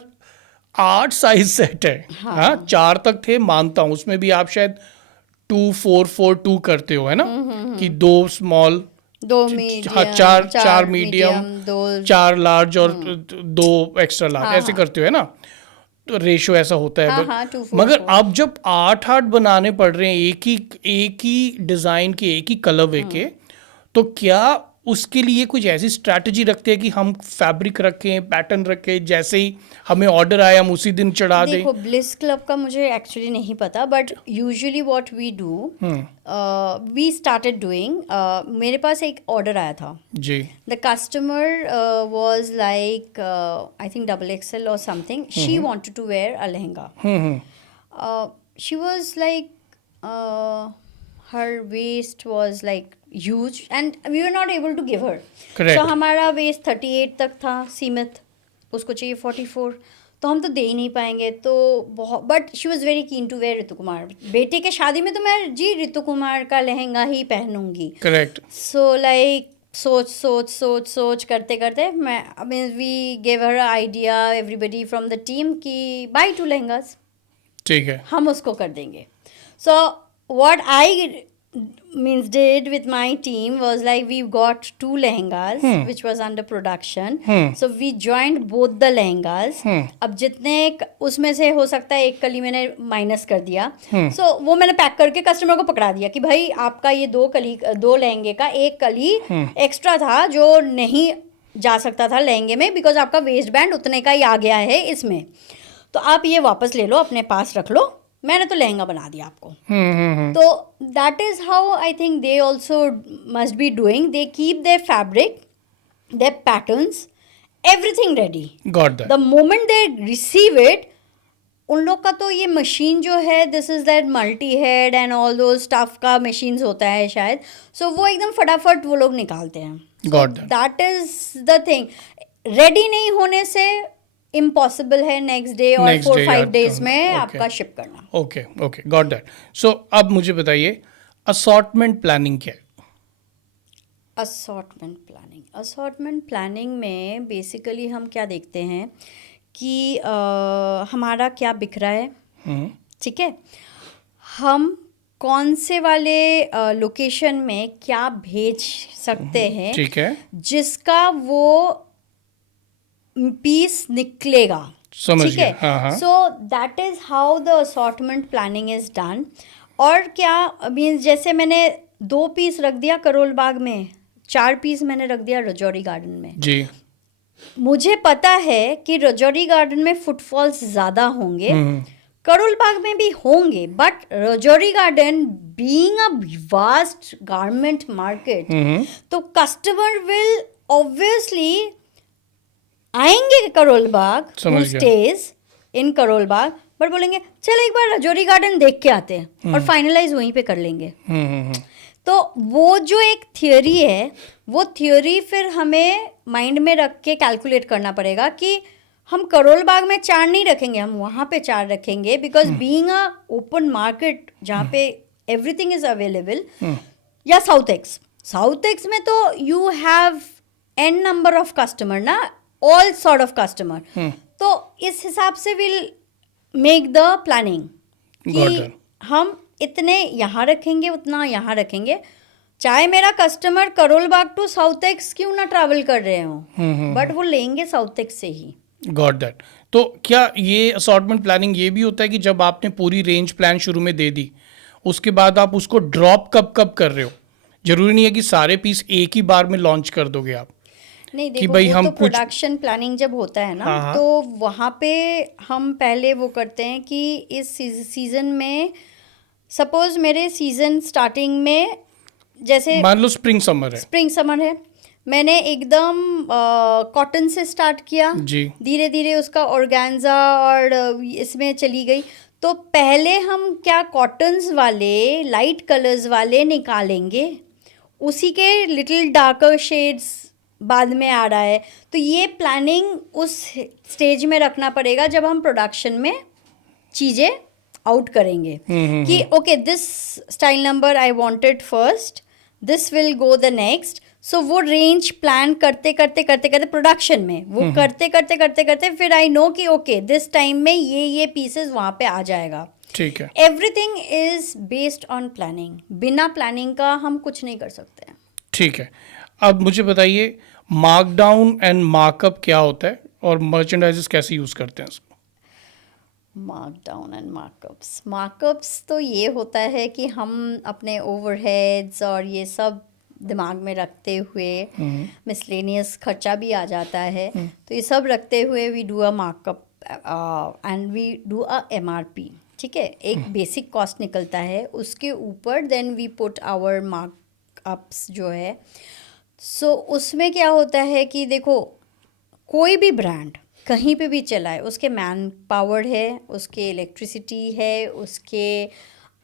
8 साइज सेट है, हाँ 4 तक थे मानता हूँ, उसमें भी आप शायद 2-4-4-2 करते हो, है ना, कि 2 स्मॉल, दो हाँ मीडियम, चार मीडियम, दो 4 लार्ज और 2 एक्स्ट्रा लार्ज, ऐसे करते हो, है ना, तो रेशो ऐसा होता है। हाँ, 2-4-4. मगर अब जब 8-8 बनाने पड़ रहे हैं एक ही डिजाइन के, एक ही कलरवे के, तो क्या उसके लिए कुछ ऐसी स्ट्रैटेजी रखते हैं कि हम फैब्रिक रखें, पैटर्न रखें, जैसे ही हमें ऑर्डर आया हम उसी दिन चढ़ा दें? देखो, ब्लिस क्लब का मुझे एक्चुअली नहीं पता, but usually what we do, we started doing, मेरे पास एक ऑर्डर आया था, जी, the customer was like I think XXL or something. She wanted to wear a lehenga. She was like her waist was like huge and we were not able to give her. Correct. So हमारा waist 38 तक था सीमित, उसको चाहिए 44, तो हम तो दे ही नहीं पाएंगे, तो बहुत, but she was very keen to wear Ritu Kumar. बेटे के शादी में तो मैं जी ऋतु कुमार का लहंगा ही पहनूंगी। करेक्ट। सो लाइक सोच करते करते मैं, I mean we gave her idea, everybody from the team, कि बाय 2 लहंगास, ठीक है, हम उसको कर देंगे। So what I means did with my team was like we got 2 lehengas which was under production. So we joined both the lehengas. अब जितने उसमें से हो सकता है एक कली मैंने माइनस कर दिया, so वो मैंने पैक करके कस्टमर को पकड़ा दिया कि भाई आपका ये 2 लहंगे का एक कली एक्स्ट्रा था जो नहीं जा सकता था लहंगे में, बिकॉज आपका वेस्ट बैंड उतने का ही आ गया है इसमें, तो आप ये वापस ले लो, अपने पास रख लो, मैंने तो लहंगा बना दिया आपको। तो that is how I think they also must be doing, they keep their fabric, their patterns, everything ready. Got that. The moment they receive it, उन लोग का तो ये मशीन जो है, this is that multi head and all those stuff का machines होता है शायद, सो वो एकदम फटाफट वो लोग निकालते हैं। Got that. That is the thing, ready नहीं होने से इम्पॉसिबल है नेक्स्ट डे और 4-5 डेज में आपका शिप करना। Okay okay, got that. So अब मुझे बताइए असॉर्टमेंट प्लानिंग क्या है? असॉर्टमेंट प्लानिंग में बेसिकली हम क्या देखते हैं कि हमारा क्या बिक रहा है, ठीक है, हम कौन से वाले लोकेशन में क्या भेज सकते हैं, ठीक है, जिसका वो पीस निकलेगा, समझ ठीक है। गया। सो that is how the assortment planning is done. और क्या मीन्स, जैसे मैंने 2 पीस रख दिया करोल बाग में, 4 पीस मैंने रख दिया रजौरी गार्डन में, जी, मुझे पता है कि रजौरी गार्डन में फुटफॉल्स ज़्यादा होंगे, करोल बाग में भी होंगे, but Rajouri Garden being a vast garment market, तो कस्टमर विल ऑब्वियसली आएंगे Karol Bagh, stage in Karol Bagh, but बोलेंगे चल एक बार रजौरी गार्डन देख के आते हैं और फाइनलाइज वहीं पे कर लेंगे। तो वो जो एक थियोरी है, वो थियोरी फिर हमें माइंड में रख के कैलकुलेट करना पड़ेगा कि हम करोल बाग में 4 नहीं रखेंगे, हम वहाँ पे 4 रखेंगे, because being a open market जहाँ पे एवरीथिंग इज अवेलेबल, या साउथ एक्स में तो you have an number of customer ना, ऑल सॉर्ट ऑफ कस्टमर, तो इस हिसाब से विल मेक द प्लानिंग कि हम इतने यहाँ रखेंगे, उतना यहाँ रखेंगे, चाहे मेरा customer Karol Bagh to South Ex क्यों ना ट्रैवल कर रहे हो, बट वो लेंगे साउथ एक्स से ही। Got that. तो क्या ये असॉर्टमेंट प्लानिंग ये भी होता है कि जब आपने पूरी रेंज प्लान शुरू में दे दी, उसके बाद आप उसको ड्रॉप कब कर रहे हो? जरूरी नहीं है कि सारे पीस एक ही बार में लॉन्च कर दोगे आप। नहीं, देखो, भाई हम तो प्रोडक्शन प्लानिंग जब होता है ना, तो वहाँ पे हम पहले वो करते हैं कि इस सीजन में, सपोज मेरे सीजन स्टार्टिंग में जैसे मान लो स्प्रिंग समर है, मैंने एकदम कॉटन से स्टार्ट किया, जी धीरे धीरे उसका ऑर्गेन्जा और इसमें चली गई। तो पहले हम क्या कॉटन्स वाले लाइट कलर्स वाले निकालेंगे, उसी के लिटिल डार्कर शेड्स बाद में आ रहा है। तो ये प्लानिंग उस स्टेज में रखना पड़ेगा जब हम प्रोडक्शन में चीज़ें आउट करेंगे कि okay this style number I wanted first, this will go the next. So वो रेंज प्लान करते करते करते करते प्रोडक्शन में वो करते करते करते करते फिर आई नो कि ओके दिस टाइम में ये पीसेस वहाँ पे आ जाएगा। ठीक है everything is based on planning. बिना प्लानिंग का हम कुछ नहीं कर सकते हैं। ठीक है। अब मुझे बताइए मार्कडाउन एंड मार्कअप क्या होता है और मर्चेंडाइजेस कैसे यूज़ करते हैं इसको? मार्कडाउन एंड मार्कअप्स तो ये होता है कि हम अपने ओवरहेड्स और ये सब दिमाग में रखते हुए, मिसलेनियस खर्चा भी आ जाता है, तो ये सब रखते हुए we do a markup and we do a MRP। ठीक है, एक बेसिक कॉस्ट निकलता है, उसके ऊपर then we put our markups जो है। सो उसमें क्या होता है कि देखो कोई भी ब्रांड कहीं पे भी चलाए, उसके मैन पावर है, उसके इलेक्ट्रिसिटी है, उसके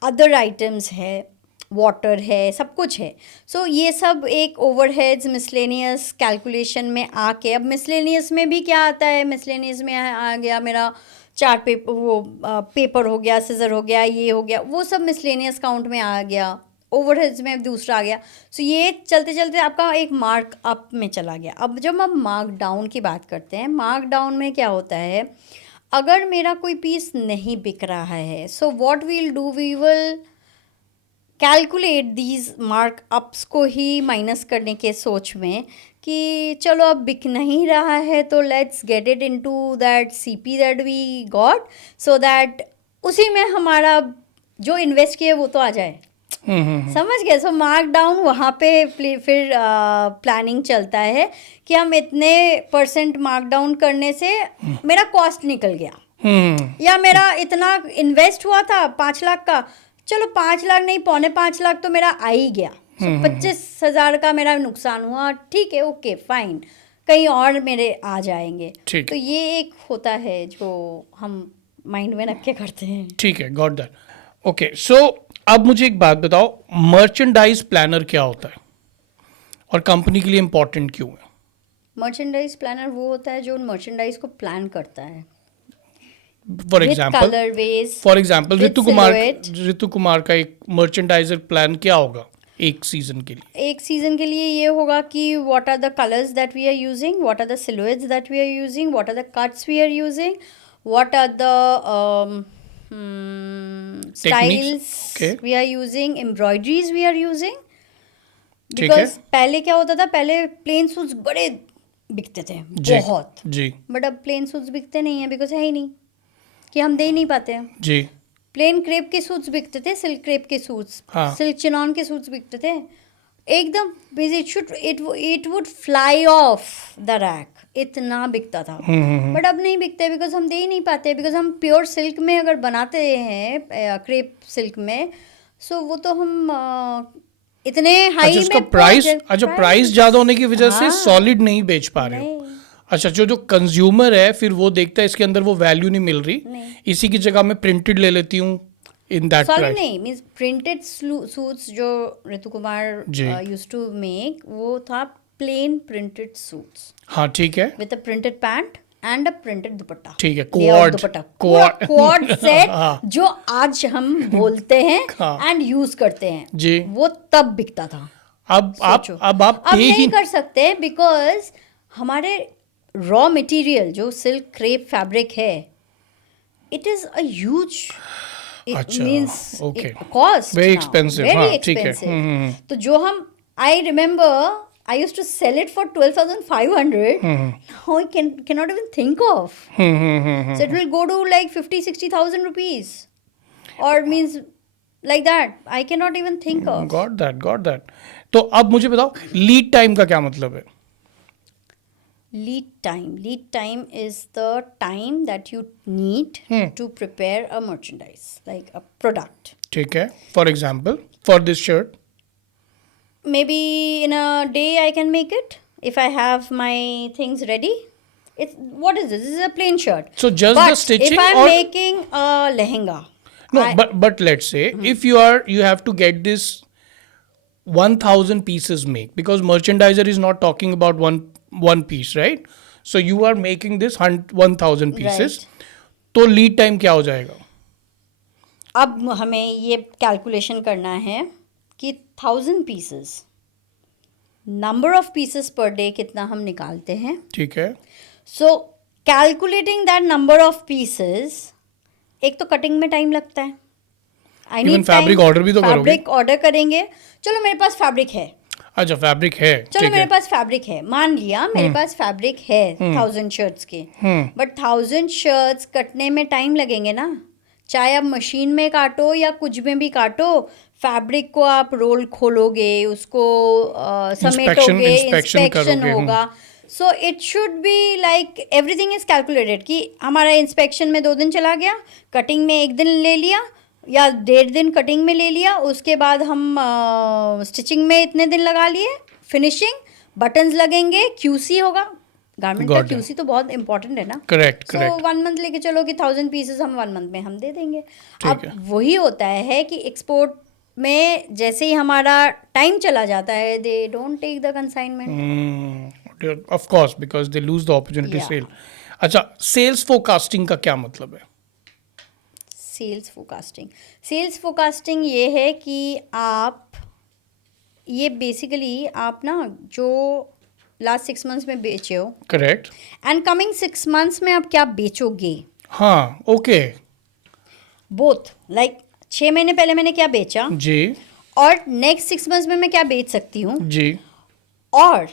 अदर आइटम्स है, वाटर है, सब कुछ है। सो ये सब एक ओवरहेड्स मिसलेनियस कैलकुलेशन में आके, अब मिसलेनियस में भी क्या आता है, मिसलेनियस में आ गया मेरा चार्ट पेपर, वो पेपर हो गया, सिजर हो गया, ये हो गया, वो सब मिसलेनियस काउंट में आ गया, ओवरहेड्स में दूसरा आ गया। सो ये चलते चलते आपका एक मार्क अप में चला गया। अब जब हम मार्क डाउन की बात करते हैं, मार्क डाउन में क्या होता है, अगर मेरा कोई पीस नहीं बिक रहा है, so what we'll do, we will calculate these markups को ही माइनस करने के सोच में कि चलो अब बिक नहीं रहा है तो let's get it into that CP that we got, so that उसी में हमारा जो इन्वेस्ट किए वो तो आ जाए। समझ गए? सो मार्क डाउन वहाँ पे फिर प्लानिंग चलता है कि हम इतने % मार्क डाउन करने से मेरा कॉस्ट निकल गया, या मेरा इतना इन्वेस्ट हुआ था 5 लाख का, चलो 5 लाख नहीं 4.25 लाख तो मेरा आ ही गया, 25,000 का मेरा नुकसान हुआ, ठीक है, ओके फाइन, कहीं और मेरे आ जाएंगे। ठीक तो ये एक होता है जो हम माइंड में रख के करते हैं। ठीक है, गॉट दैट। ओके, सो अब मुझे एक बात बताओ, मर्चेंडाइज प्लानर क्या होता है और कंपनी के लिए इम्पोर्टेंट क्यों है? मर्चेंडाइज प्लानर वो होता है जो मर्चेंडाइज को प्लान करता है। For With example colorways, with ऋतु कुमार का एक मर्चेंडाइजर प्लान क्या होगा एक सीजन के लिए? एक सीजन के लिए ये होगा कि what are the colours that we are using, what are the silhouettes that we are using, what are the cuts we are using, what are the styles okay. We are using, embroideries we are using. ठीक है। Because पहले क्या होता था, पहले plane suits बड़े बिकते थे बहुत, जी बट अब प्लेन सूट्स बिकते नहीं है, बिकॉज है ही नहीं कि हम दे ही नहीं पाते हैं। जी प्लेन क्रेप के सूट्स बिकते थे, सिल्क क्रेप के सूट्स, हाँ। सिल्क चिनॉन के सूट्स बिकते थे एकदम, it would fly of the rack, इतना बिकता था। बट अब नहीं बिकते, बिकॉज हम दे ही नहीं पाते, बिकॉज हम प्योर सिल्क में अगर बनाते हैं, क्रेप सिल्क में, सो वो तो हम इतने हाई अच्छा, उसका में प्राइस ज्यादा होने की वजह से हाँ। सॉलिड नहीं बेच पा रहे हो। अच्छा, जो कंज्यूमर है फिर वो देखता है इसके अंदर वो वैल्यू नहीं मिल रही, नहीं। इसी की जगह मैं प्रिंटेड ले लेती हूँ इन दैट सॉलिड प्राइस। नहीं, मीन्स प्रिंटेड सूट्स जो ऋतु कुमार यूज्ड टू मेक, वो था प्लेन प्रिंटेड सूट्स हाँ ठीक है, with a printed pant and a printed दुपट्टा। ठीक है, लेआउट दुपट्टा, क्वाड सेट हाँ। जो आज हम बोलते हैं हाँ। एंड यूज करते हैं, जी। वो तब बिकता था। अब आप सोचो। अब आप अब पे ही नहीं कर सकते, बिकॉज हमारे रॉ मटेरियल जो सिल्क क्रेप फैब्रिक है, इट इज अ ह्यूज, अच्छा, means okay. Cost, Very expensive, very हाँ, ठीक है। एक्सपेंसिव। तो जो हम, I remember I used to sell it for 12,500, now I cannot even think of. So it will go to like 50,000-60,000 rupees, or means like that. I cannot even think of. Got that. तो अब मुझे बताओ lead time का क्या मतलब है? Lead time is the time that you need to prepare a merchandise, like a product. ठीक है, for example for this shirt Maybe in a day I can make it, if I have my things ready. It's what is this? This is a plain shirt. So just but the stitching if I'm or making a lehenga, no, I- but let's say if you have to get this 1,000 pieces make, because merchandiser is not talking about one piece, right? So you are making this 1,000 pieces. तो lead time क्या हो जाएगा? अब हमें ये calculation करना है कि 1000 pieces, number of pieces per day कितना हम निकालते हैं. ठीक है. So calculating that number of pieces, एक तो कटिंग में टाइम लगता है. I Even need fabric order भी तो करोगे. फैब्रिक ऑर्डर करेंगे. चलो मेरे पास फैब्रिक है. अच्छा फैब्रिक है. चलो ठीक मेरे है. पास फैब्रिक है, मान लिया मेरे पास फैब्रिक है 1000 शर्ट्स के. बट 1000 शर्ट्स कटने में टाइम लगेंगे ना. चाहे आप मशीन में काटो या कुछ में भी काटो, फैब्रिक को आप रोल खोलोगे, उसको समेटोगे, inspection इंस्पेक्शन करोगे, होगा. So it should be like everything is calculated कि हमारा इंस्पेक्शन में 2 दिन चला गया, कटिंग में 1 दिन ले लिया या 1.5 दिन कटिंग में ले लिया, उसके बाद हम स्टिचिंग में इतने दिन लगा लिए, फिनिशिंग, बटन्स लगेंगे, क्यूसी होगा. गारमेंट का Got it. क्यूसी तो बहुत इंपॉर्टेंट है ना. Correct so correct. 1 मंथ लेके चलो कि 1000 पीसेस हम 1 मंथ में हम दे देंगे. ठीक अब है. वही होता है कि एक्सपोर्ट में जैसे ही हमारा टाइम चला जाता है, they don't take the consignment. Of course because they lose the opportunity Yeah. Sale. अच्छा सेल्स फोरकास्टिंग का क्या मतलब है? सेल्स फोरकास्टिंग ये है कि आप, ये बेसिकली आप ना जो लास्ट 6 मंथ्स में बेचे हो करेक्ट. एंड कमिंग 6 मंथ्स में आप क्या बेचोगे, हाँ ओके. बोथ लाइक 6 महीने पहले मैंने क्या बेचा जी और नेक्स्ट 6 मंथ्स में मैं क्या बेच सकती हूँ, जी. और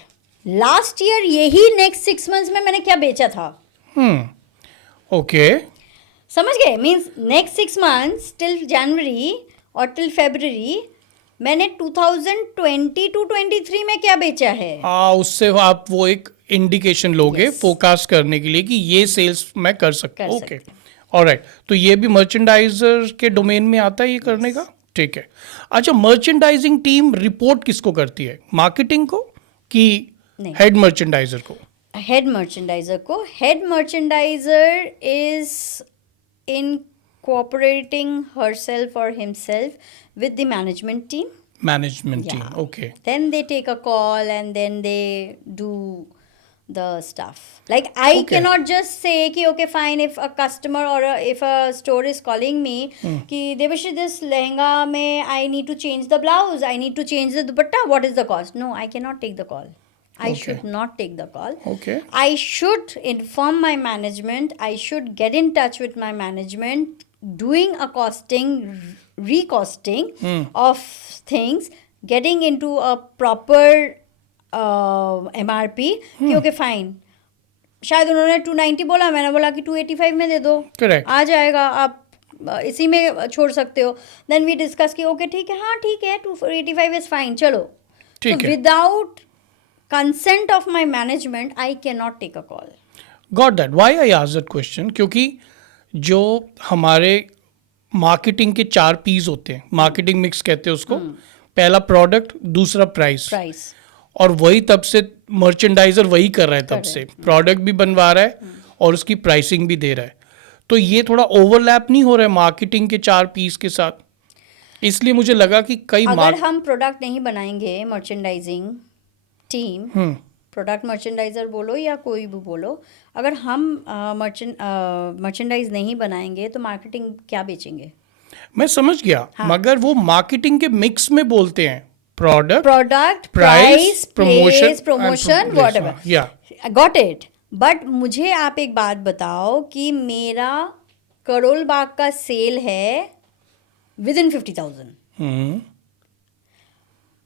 लास्ट ईयर यही नेक्स्ट 6 मंथ्स में मैंने क्या बेचा था. ओके. समझ गए? मीन्स नेक्स्ट 6 मंथ्स टिल जनवरी और टिल फेब्रवरी मैंने 2020 टू 23 में क्या बेचा है. उससे आप वो एक इंडिकेशन लोगे Yes. फोकास्ट करने के लिए कि ये सेल्स मैं कर सकता हूँ. कर ओके ऑलराइट. तो ये भी मर्चेंडाइजर के डोमेन में आता है ये करने का. ठीक है. अच्छा मर्चेंडाइजिंग टीम रिपोर्ट किसको करती है? मार्केटिंग को कि नहीं. हेड मर्चेंडाइजर को? हेड मर्चेंडाइजर को. Head merchandiser is incorporating herself or himself with the management team. Management team. Yeah. Okay. Then they take a call and then they do the stuff. Like I Okay. cannot just say कि okay fine, if a customer or if a store is calling me कि Devashi this lehenga में I need to change the blouse, I need to change the dupatta, what is the cost? No, I cannot take the call. I Okay. should not take the call. Okay. I should inform my management. I should get in touch with my management, doing a costing, recosting of things, getting into a proper MRP. कि okay fine. शायद उन्होंने 290 बोला, मैंने बोला कि 285 में दे दो. Correct. आ जाएगा, आप इसी में छोड़ सकते हो. देन वी डिस्कस कि ओके ठीक है, हाँ ठीक है, 285 इज फाइन, चलो. ठीक है. Without consent of my management I cannot take a call. Got that. Why I asked that question? क्योंकि जो हमारे मार्केटिंग के 4 पीस होते हैं, मार्केटिंग मिक्स कहते हैं उसको. पहला प्रोडक्ट, दूसरा प्राइस, और वही तब से मर्चेंडाइजर वही कर रहा है. तब से प्रोडक्ट भी बनवा रहा है और उसकी प्राइसिंग भी दे रहा है. तो ये थोड़ा ओवरलैप नहीं हो रहा है मार्केटिंग के 4 पीस के साथ? इसलिए मुझे लगा कि कई अगर हम प्रोडक्ट नहीं बनाएंगे, मर्चेंडाइजिंग टीम, प्रोडक्ट मर्चेंडाइजर बोलो या कोई भी बोलो, अगर हम मर्चेंडाइज नहीं बनाएंगे तो मार्केटिंग क्या बेचेंगे? मैं समझ गया. हाँ. मगर वो मार्केटिंग के मिक्स में बोलते हैं प्रोडक्ट प्राइस प्रमोशन व्हाटएवर. या गॉट इट. बट मुझे आप एक बात बताओ कि मेरा करोल बाग का सेल है विद इन 50,000,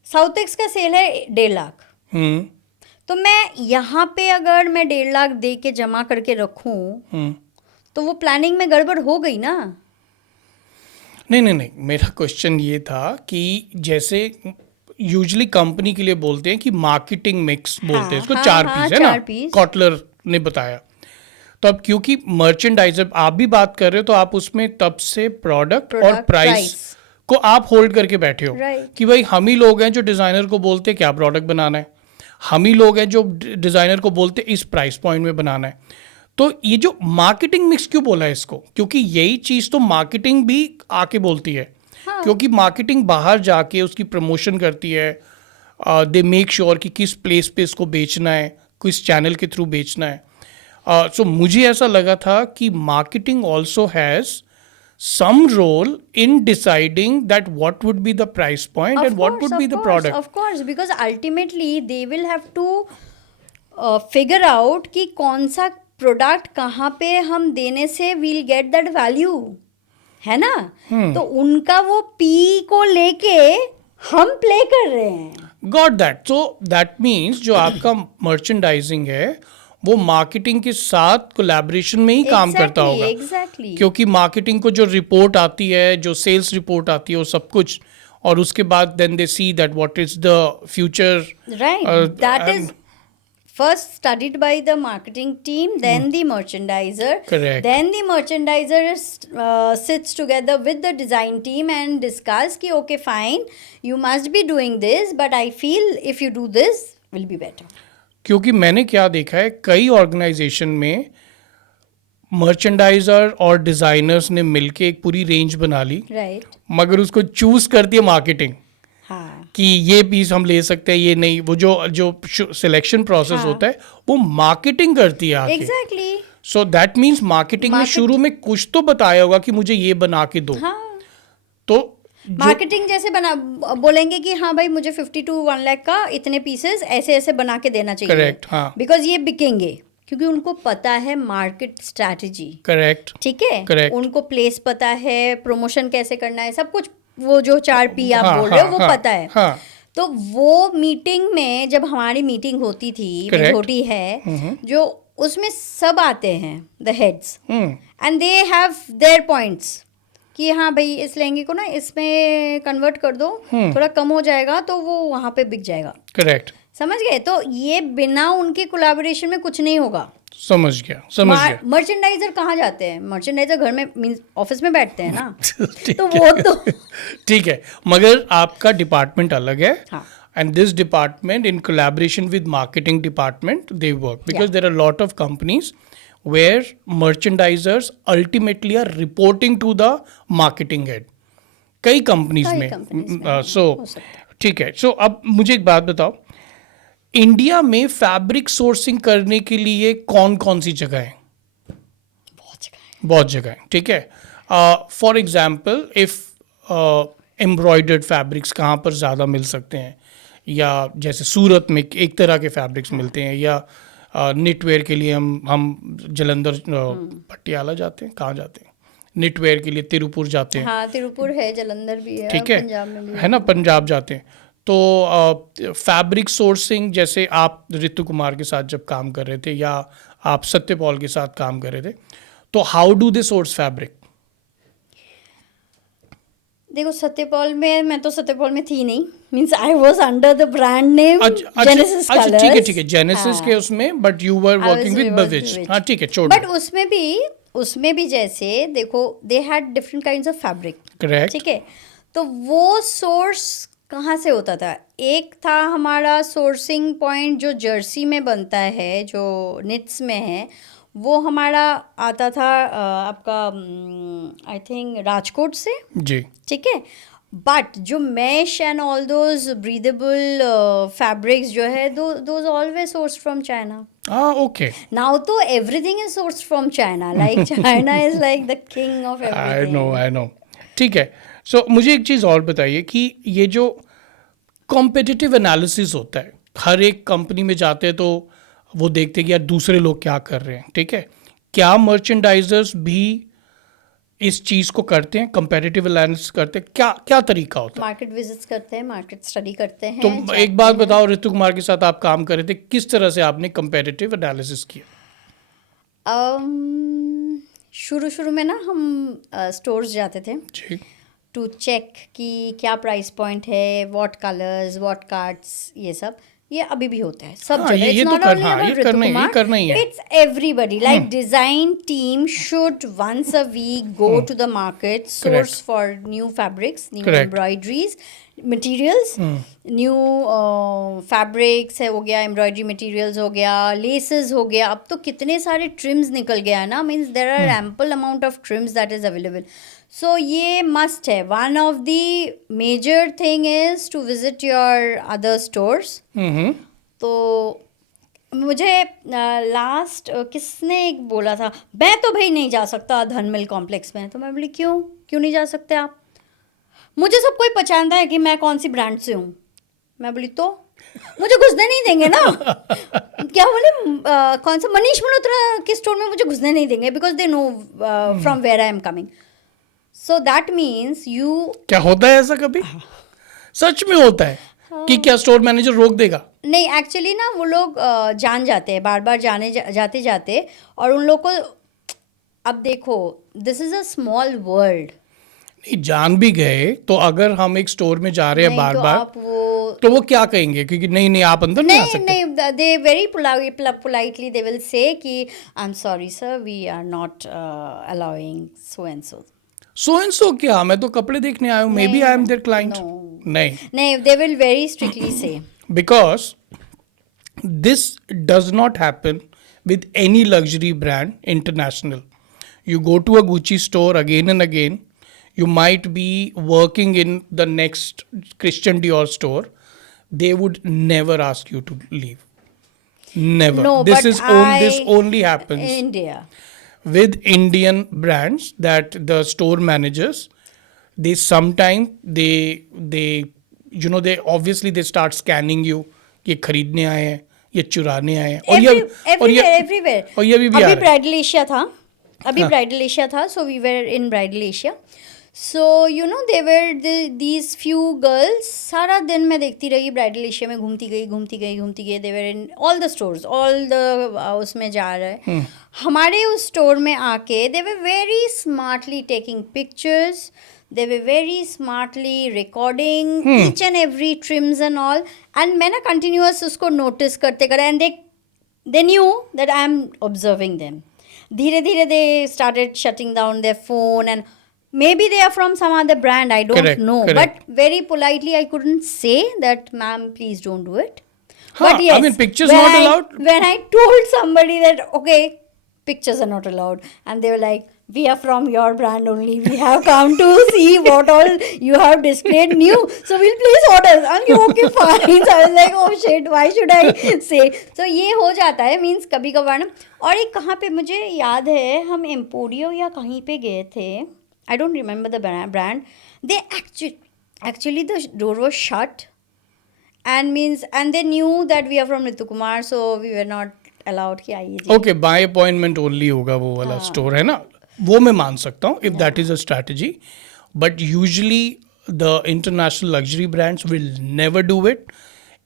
साउथ एक्स का सेल है 1.5 लाख. तो मैं यहाँ पे अगर मैं 1.5 लाख दे के जमा करके रखूं तो वो प्लानिंग में गड़बड़ हो गई ना. नहीं. मेरा क्वेश्चन ये था कि जैसे यूजुअली कंपनी के लिए बोलते हैं कि मार्केटिंग मिक्स बोलते हैं इसको. 4 पीस है ना, कॉटलर ने बताया. तो अब क्योंकि मर्चेंडाइजर आप भी बात कर रहे हो तो आप उसमें तब से प्रोडक्ट और प्राइस को आप होल्ड करके बैठे हो. Right. कि भाई हम ही लोग हैं जो डिजाइनर को बोलते हैं क्या प्रोडक्ट बनाना है. हम ही लोग हैं जो डिज़ाइनर को बोलते इस प्राइस पॉइंट में बनाना है। तो ये जो मार्केटिंग मिक्स क्यों बोला है इसको, क्योंकि यही चीज़ तो मार्केटिंग भी आके बोलती है। हाँ। क्योंकि मार्केटिंग बाहर जाके उसकी प्रमोशन करती है, दे मेक श्योर कि किस प्लेस पे इसको बेचना है, किस चैनल के थ्रू बेचना है। सो मुझे ऐसा लगा था कि marketing also has some role in deciding that what would be the price point and what would be the product. Of course, because ultimately they will have to figure out कि कौन सा प्रोडक्ट कहाँ पे हम देने से we'll get that value, है ना? तो उनका वो पी को लेके हम प्ले कर रहे हैं. Got that. So that means जो आपका merchandising है वो मार्केटिंग के साथ कोलैबोरेशन में ही काम करता होगा. Exactly. क्योंकि मार्केटिंग को जो रिपोर्ट आती है, जो सेल्स रिपोर्ट आती है, वो सब कुछ, और उसके बाद then they see that what is the future. Right. That is first studied by the marketing team, then the merchandiser. Correct. Then the merchandiser sits together with the design team and discuss कि okay fine, you must be doing this, but I feel if you do this will be better. क्योंकि मैंने क्या देखा है, कई organisation में merchandiser और designers ने मिलके एक पूरी रेंज बना ली, Right. मगर उसको चूज करती है मार्केटिंग हाँ. कि ये पीस हम ले सकते हैं, ये नहीं. वो जो सिलेक्शन प्रोसेस हाँ. होता है वो मार्केटिंग करती है आके. Exactly. So that means marketing ने शुरू में कुछ तो बताया होगा कि मुझे ये बना के दो. हाँ. तो मार्केटिंग जैसे बना बोलेंगे कि हाँ भाई मुझे 50 to 1 लाख का इतने पीसेस ऐसे ऐसे बना के देना चाहिए. करेक्ट. हाँ. बिकॉज ये बिकेंगे, क्योंकि उनको पता है मार्केट स्ट्रैटेजी. करेक्ट. ठीक है. Correct. उनको प्लेस पता है, प्रमोशन कैसे करना है, सब कुछ वो जो 4P आप बोल रहे हो वो पता है. हाँ. तो वो मीटिंग में जब हमारी मीटिंग होती थी, Correct. छोटी है जो, उसमें सब आते हैं the heads hmm. And they have their points कि हाँ भाई इस लहंगे को ना इसमें कन्वर्ट कर दो, थोड़ा कम हो जाएगा तो वो वहाँ पे बिक जाएगा. करेक्ट. समझ गए. तो ये बिना उनके कोलैबोरेशन में कुछ नहीं होगा. समझ गया. मर्चेंडाइजर कहाँ जाते हैं? मर्चेंडाइजर घर में मींस ऑफिस में बैठते हैं ना. ठीक तो है. वो तो ठीक है, मगर आपका डिपार्टमेंट अलग है. हाँ. And this department, in collaboration with marketing department, they work because Yeah. there are a lot of companies where merchandisers ultimately are reporting to the marketing head. कई कंपनीज कई में. companies में, सो हो सकता है. ठीक है. सो अब मुझे एक बात बताओ, इंडिया में फैब्रिक सोर्सिंग करने के लिए कौन कौन सी जगह है? बहुत जगह है. ठीक है. For example if embroidered fabrics कहाँ पर ज़्यादा मिल सकते हैं, या जैसे सूरत में एक तरह के फैब्रिक्स मिलते हैं, या निटवेयर के लिए हम जलंधर पटियाला जाते हैं, कहाँ जाते हैं निटवेयर के लिए? तिरुपुर जाते हैं. हाँ, तिरुपुर है, जलंधर भी है, ठीक है, पंजाब में भी है ना, पंजाब जाते हैं. तो फैब्रिक सोर्सिंग जैसे आप ऋतु कुमार के साथ जब काम कर रहे थे, या आप सत्यपाल के साथ काम कर रहे थे, तो how do they source fabric? देखो सत्यपाल में, मैं तो सत्यपाल में थी नहीं, means I was under the brand name Genesis colours. ठीक है, जेनेसिस के उसमें, but you were working with बविच. हाँ ठीक है, छोड़. बट उसमें भी जैसे देखो they had different kinds of fabric. Correct. ठीक है. तो वो सोर्स कहाँ से होता था? एक था हमारा सोर्सिंग पॉइंट जो जर्सी में बनता है, जो निट्स में है, वो हमारा आता था आपका आई थिंक राजकोट से. जी. ठीक है. बट जो mesh and all those breathable fabrics जो है, those always source from China. Okay. Now तो everything is source from China. Like China is like the king of everything. I know. ठीक है. सो मुझे एक चीज़ और बताइए कि ये जो कॉम्पिटिटिव एनालिसिस होता है, हर एक कंपनी में जाते हैं तो वो देखते हैं कि यार दूसरे लोग क्या कर रहे हैं. ठीक है. क्या मर्चेंडाइजर्स भी इस चीज़ को करते हैं, कंपेटिटिव एनालिसिस करते हैं? क्या तरीका होता है? मार्केट विजिट्स करते हैं, मार्केट स्टडी करते हैं. तो एक बात बताओ, ऋतु कुमार के साथ आप काम कर रहे थे, किस तरह से आपने कंपेटिटिव एनालिसिस किया? शुरू में ना हम स्टोर्स जाते थे जी. टू चेक कि क्या प्राइस पॉइंट है, व्हाट कलर्स, व्हाट कार्ड्स, ये सब. ये अभी भी होता है सब हाँ, जगह. ये It's तो not कर- only हाँ, about ये करना ही- ये Ritukumar. करना ही है. It's everybody. Like design team should once a week go to the market, source Correct. for new fabrics, new Correct. embroideries, materials, new fabrics है हो गया, embroidery materials हो गया, laces हो गया. अब तो कितने सारे trims निकल गया है ना. Means there are ample amount of trims that is available. So ये must है. One of the major thing is to visit your other stores. हम्म. तो मुझे लास्ट किसने एक बोला था, मैं तो भाई नहीं जा सकता धन मिल कॉम्प्लेक्स में. तो मैं बोली क्यों नहीं जा सकते आप? मुझे सब कोई पहचानता है कि मैं कौन सी ब्रांड से हूँ. मैं बोली तो मुझे घुसने नहीं देंगे ना. क्या बोले कौन सा मनीष मल्होत्रा के स्टोर में मुझे घुसने नहीं देंगे because they know from where I am coming. So that means you. क्या होता है ऐसा कभी? सच में होता है कि क्या स्टोर मैनेजर रोक देगा? नहीं एक्चुअली ना वो लोग जान जाते हैं बार बार जाते जाते. और उन लोग को अब देखो this is a small world. नहीं, जान भी गए तो अगर हम एक स्टोर में जा रहे हैं बार तो बार आप वो तो वो क्या कहेंगे क्योंकि नहीं आप अंदर नहीं आ नहीं सकते. नहीं they very politely they will say कि I am sorry sir we are not allowing so and so क्या, मैं तो कपड़े देखने आया हूँ, maybe I am their client. नहीं, they will very strictly say. because this does not happen with any luxury brand international. You go to a Gucci store again and again, you might be working in the next Christian Dior store, they would never ask you to leave. Never. No, This but is this only happens India. with Indian brands that the store managers, they sometimes they they obviously they start scanning you. ये खरीदने आए हैं, ये चुराने आए हैं. Everywhere. और ये भी आ अभी रहा है. ब्राइडल एशिया था. अभी हाँ. ब्राइडल एशिया था. So we were in Bridal Asia. So you know they were these few girls. सारा दिन मैं देखती रही ब्राइडल एशिया में घूमती गई. They were in all the stores all the उसमें जा रहे हैं. हमारे उस स्टोर में आके they were very smartly taking pictures. They were very smartly recording each and every trims and all. And मैं ना continuous उसको notice करते and they knew that I am observing them. धीरे धीरे they started shutting down their phone and maybe they are from some other brand, I don't know. Correct. But very politely I couldn't say that ma'am please don't do it. हाँ, But yes, I mean pictures not allowed. When I told somebody that okay pictures are not allowed and they were like we are from your brand only. We have come to see what all you have displayed new. So we'll place orders. I'm like, okay, fine. So I was like, oh shit, why should I say? So ये हो जाता है means कभी कभार ना. और एक कहाँ पे मुझे याद है हम एम्पोरियो या कहीं पे गए थे. I don't remember the brand. They actually the door was shut and they knew that we are from Ritukumar, so we were not allowed कि आइए जी. Okay, by appointment only होगा वो वाला स्टोर है ना, वो मैं मान सकता हूँ if that is a strategy. But usually the international luxury brands will never do it.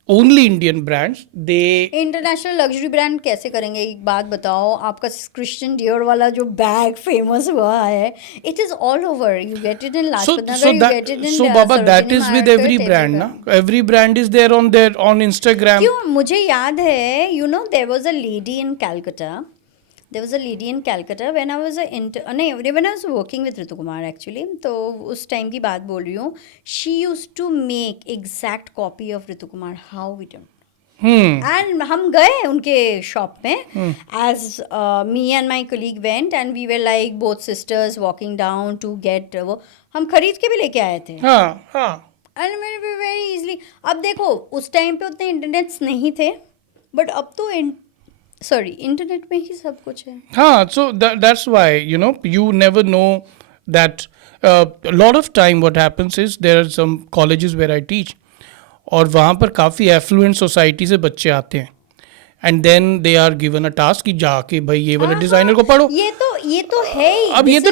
Only Indian brands, they international luxury brand कैसे करेंगे? एक बात बताओ. आपका क्रिश्चियन डियोर वाला जो बैग फेमस हुआ है, it is all over. You get it in Lajpat Nagar, you get it in so Baba, that is with every brand ना. Every brand is there on Instagram. क्यों? मुझे याद है you know there was a lady in Calcutta. There was a lady in Calcutta when I was when I was working with Ritukumar actually. तो उस time की बात बोल रही हूँ. She used to make exact copy of Ritukumar. How we don't. And हम गए उनके शॉप में as me and my colleague went and we were like both sisters walking down to get वो हम खरीद के भी लेके आए थे. हाँ. And very easily. अब देखो उस टाइम पे उतने इंटरनेट्स नहीं थे बट अब तो इंटरनेट में ही सब कुछ है. हाँ, so that's why you never know that a lot of time what happens is there are some colleges where I teach और वहाँ पर काफ़ी एफ्लुएंट सोसाइटी से बच्चे आते हैं and then they are given a task कि जाके भाई ये वाला डिजाइनर को पढ़ो. ये तो है ही. अब ये तो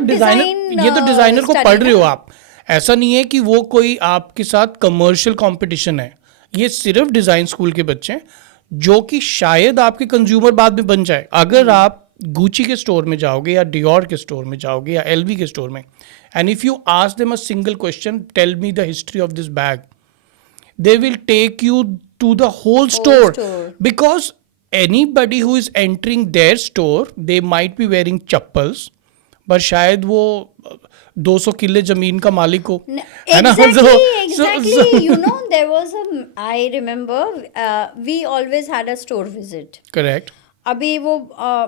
डिजाइनर को पढ़ रहे हो आप. ऐसा नहीं है कि वो कोई आपके साथ कमर्शियल कंपटीशन है. ये सिर्फ डिजाइन स्कूल के बच्चे हैं जो कि शायद आपके कंज्यूमर बाद में बन जाए. अगर आप गुची के स्टोर में जाओगे या डियोर के स्टोर में जाओगे या एलवी के स्टोर में and if you ask them a single question, tell me the history of this bag, they will take you to the whole store. store. Because anybody who is entering their store, they might be wearing chappals, but शायद वो 200 किले जमीन का मालिक हो, है ना? Exactly. You know, there was I remember, we always had a store visit. Correct. अभी वो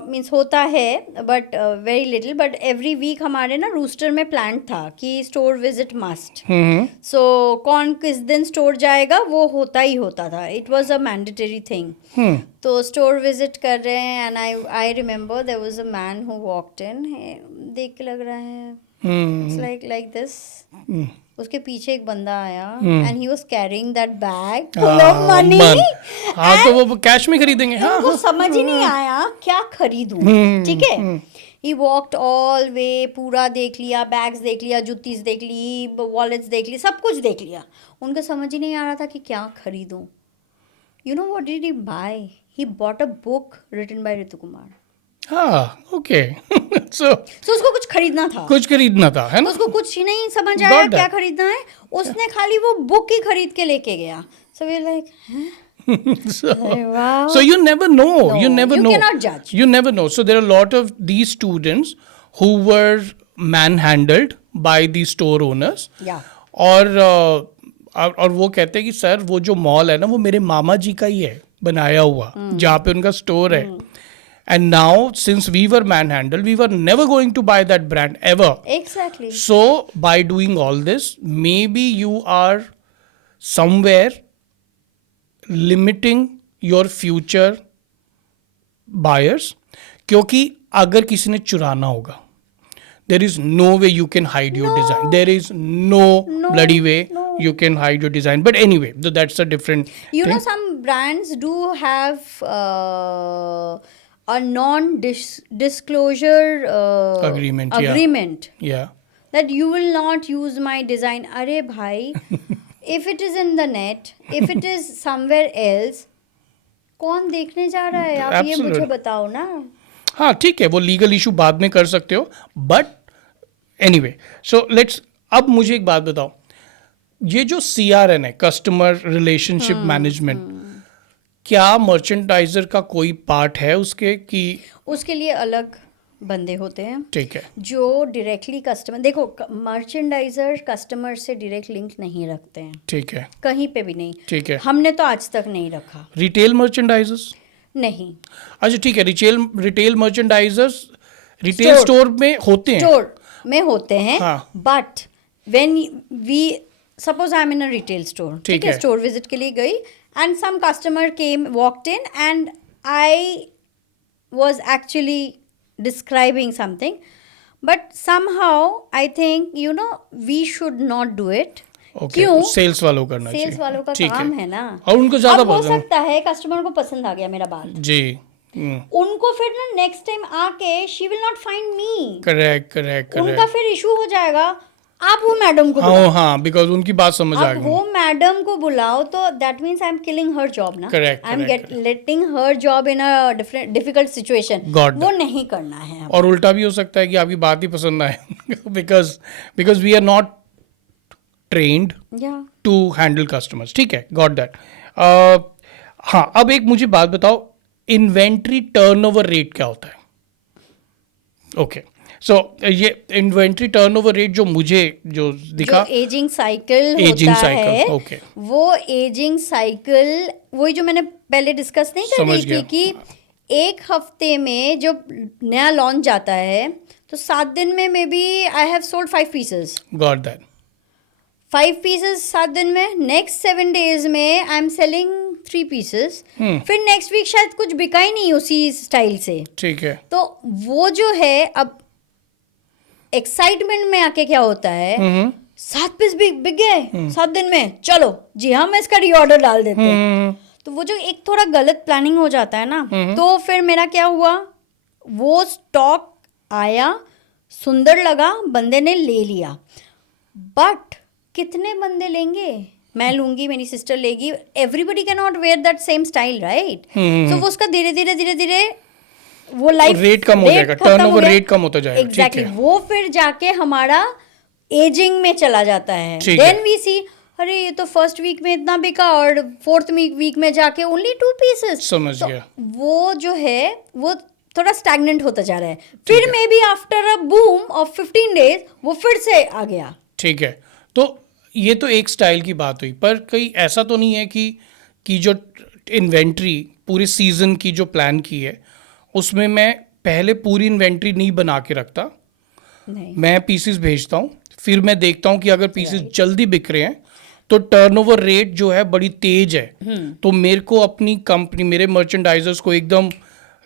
मीन्स होता है but very little, but every week हमारे ना रूस्टर में प्लान था कि स्टोर विजिट मस्ट. सो कौन किस दिन स्टोर जाएगा वो होता ही होता था. It was a mandatory thing. तो स्टोर विजिट कर रहे हैं and I remember there was a man who walked in. देख के लग रहा है इट्स लाइक दिस. उसके पीछे एक बंदा आया and he was carrying that bag full of money. हाँ, तो वो कैश में खरीदेंगे. हाँ, उनको समझ ही नहीं आया क्या खरीदूं. ठीक है. ही वॉकड ऑल वे, पूरा देख लिया, बैग्स देख लिया, जूतीज देख ली, वॉलेट्स देख ली, सब कुछ देख लिया. उनको समझ ही नहीं आ रहा था कि क्या खरीदूं. You know what did he buy? He bought a book written by Ritu Kumar. हाँ, ओके. सो उसको कुछ खरीदना था. कुछ खरीदना था, है ना? उसको कुछ ही नहीं समझ आया क्या खरीदना है. उसने खाली वो बुक ही खरीद के लेके गया. So we like so you never know. No, you never you know. cannot judge. You never know. So there are a lot of these students who were manhandled by the store owners. Yeah. और वो कहते हैं कि sir वो जो mall है ना वो मेरे मामा जी का ही है बनाया हुआ, जहाँ पे उनका स्टोर है. And now, since we were manhandled, we were never going to buy that brand ever. Exactly. So, by doing all this, maybe you are somewhere limiting your future buyers. क्योंकि अगर किसी ने चुराना होगा, there is no way you can hide your design. There is no bloody way you can hide your design. But anyway, that's a different You thing. know, some brands do have a non-disclosure agreement Yeah. that you will not use my design. अरे भाई, if it is in the net, if it is somewhere else, कौन देखने जा रहा है? आप ये मुझे बताओ ना. हाँ, ठीक है, वो लीगल इशू बाद में कर सकते हो. But anyway, so let's. अब मुझे एक बात बताओ, ये जो CRM है, कस्टमर रिलेशनशिप मैनेजमेंट, क्या मर्चेंडाइजर का कोई पार्ट है उसके? कि उसके लिए अलग बंदे होते हैं. ठीक है. जो डायरेक्टली कस्टमर, देखो मर्चेंडाइजर कस्टमर से डायरेक्ट लिंक नहीं रखते हैं. ठीक है. कहीं पे भी नहीं. ठीक है. हमने तो आज तक नहीं रखा. रिटेल मर्चेंडाइजर्स नहीं. अच्छा, ठीक है. रिटेल मर्चेंडाइजर्स रिटेल स्टोर में होते हैं. स्टोर में होते हैं. हाँ. But when we suppose I am in a retail store. ठीक है. स्टोर विजिट के लिए गई and some customer walked in and I was actually describing something, but somehow I think we should not do it. क्यों? Sales वालों करना चाहिए. Sales वालों का काम है ना. और उनको ज्यादा हो सकता है कस्टमर को पसंद आ गया मेरा बाल जी. उनको फिर ना नेक्स्ट टाइम आके she will not find me. Correct. उनका फिर इशू हो जाएगा. आप वो मैडम को बुलाओ. हाँ, बिकॉज उनकी बात समझ आ गई. वो मैडम को बुलाओ तो that means I am killing her job ना. Correct. I am letting her job in a difficult situation. वो नहीं करना है. और उल्टा भी हो सकता है कि आपकी बात ही पसंद ना आए. Because we are not trained to handle customers. ठीक है, गॉट दैट. हाँ, अब एक मुझे बात बताओ, इन्वेंट्री टर्नओवर रेट क्या होता है? ओके, सो ये इन्वेंट्री टर्नओवर रेट जो मुझे जो दिखा, एजिंग साइकिल होता है. okay. वो एजिंग साइकिल वही जो मैंने पहले डिस्कस नहीं कर रही थी कि एक हफ्ते में जो नया लॉन्च जाता है तो 7 दिन में maybe I have sold 5 pieces. Got that. 5 pieces 7 दिन में. नेक्स्ट 7 डेज में आई एम सेलिंग 3 पीसेस. फिर नेक्स्ट वीक शायद कुछ बिका ही नहीं उसी स्टाइल से. ठीक है. तो वो जो है, अब एक्साइटमेंट में आके क्या होता है, 7 पीस बिक गए 7 दिन में, चलो जी हम इसका रीऑर्डर डाल देते हैं. तो वो जो एक थोड़ा गलत प्लानिंग हो जाता है ना. तो फिर मेरा क्या हुआ, वो स्टॉक आया, सुंदर लगा, बंदे ने ले लिया. बट कितने बंदे लेंगे? मैं लूंगी, मेरी सिस्टर लेगी, everybody can not wear that same style, right? So वो उसका धीरे धीरे वो लाइफ रेट कम हो जाएगा, टर्नओवर रेट कम होता जाएगा. एग्जैक्टली. वो फिर जाके हमारा एजिंग में चला जाता है. देन वी सी, अरे ये तो फर्स्ट वीक में इतना बिका और फोर्थ वीक में जाके ओनली 2 पीसेस। समझ गया। वो जो है वो थोड़ा स्टैग्नेंट होता जा रहा है, फिर may be after a boom of 15 days वो फिर से आ गया। ठीक है, तो ये तो एक स्टाइल की बात हुई, पर कहीं ऐसा तो नहीं है कि जो इन्वेंट्री पूरे सीजन की जो प्लान की है उसमें मैं पहले पूरी इन्वेंट्री नहीं बना के रखता, नहीं, मैं पीसेस भेजता हूँ, फिर मैं देखता हूँ कि अगर पीसेस जल्दी बिक रहे हैं तो टर्नओवर रेट जो है बड़ी तेज है, तो मेरे को अपनी कंपनी, मेरे मर्चेंडाइजर्स को एकदम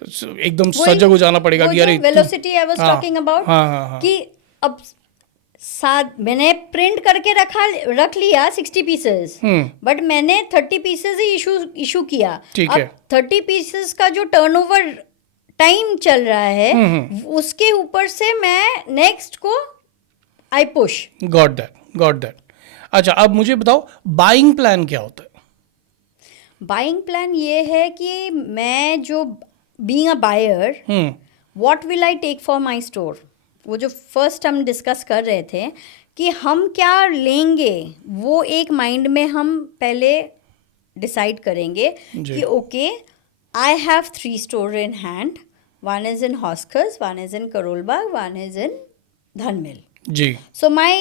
सजग हो जाना पड़ेगा कि अरे वेलोसिटी आई वाज हाँ, टॉकिंग अबाउट, हाँ। कि अब मैंने प्रिंट करके रख लिया 60 पीसेस, बट मैंने 30 पीसेस ही इशू किया। ठीक अब है। 30 पीसेस का जो टर्नओवर टाइम चल रहा है उसके ऊपर से मैं नेक्स्ट को आई पुश। Got that. अच्छा, अब मुझे बताओ बाइंग प्लान क्या होता है? बाइंग प्लान ये है कि मैं जो being a buyer, what will I take for my store, वो जो फर्स्ट हम डिस्कस कर रहे थे कि हम क्या लेंगे, वो एक माइंड में हम पहले डिसाइड करेंगे कि okay I have 3 store in hand, one is in हॉस्कर्स, one is in Karol Bagh, one is in धनमिल। जी। So my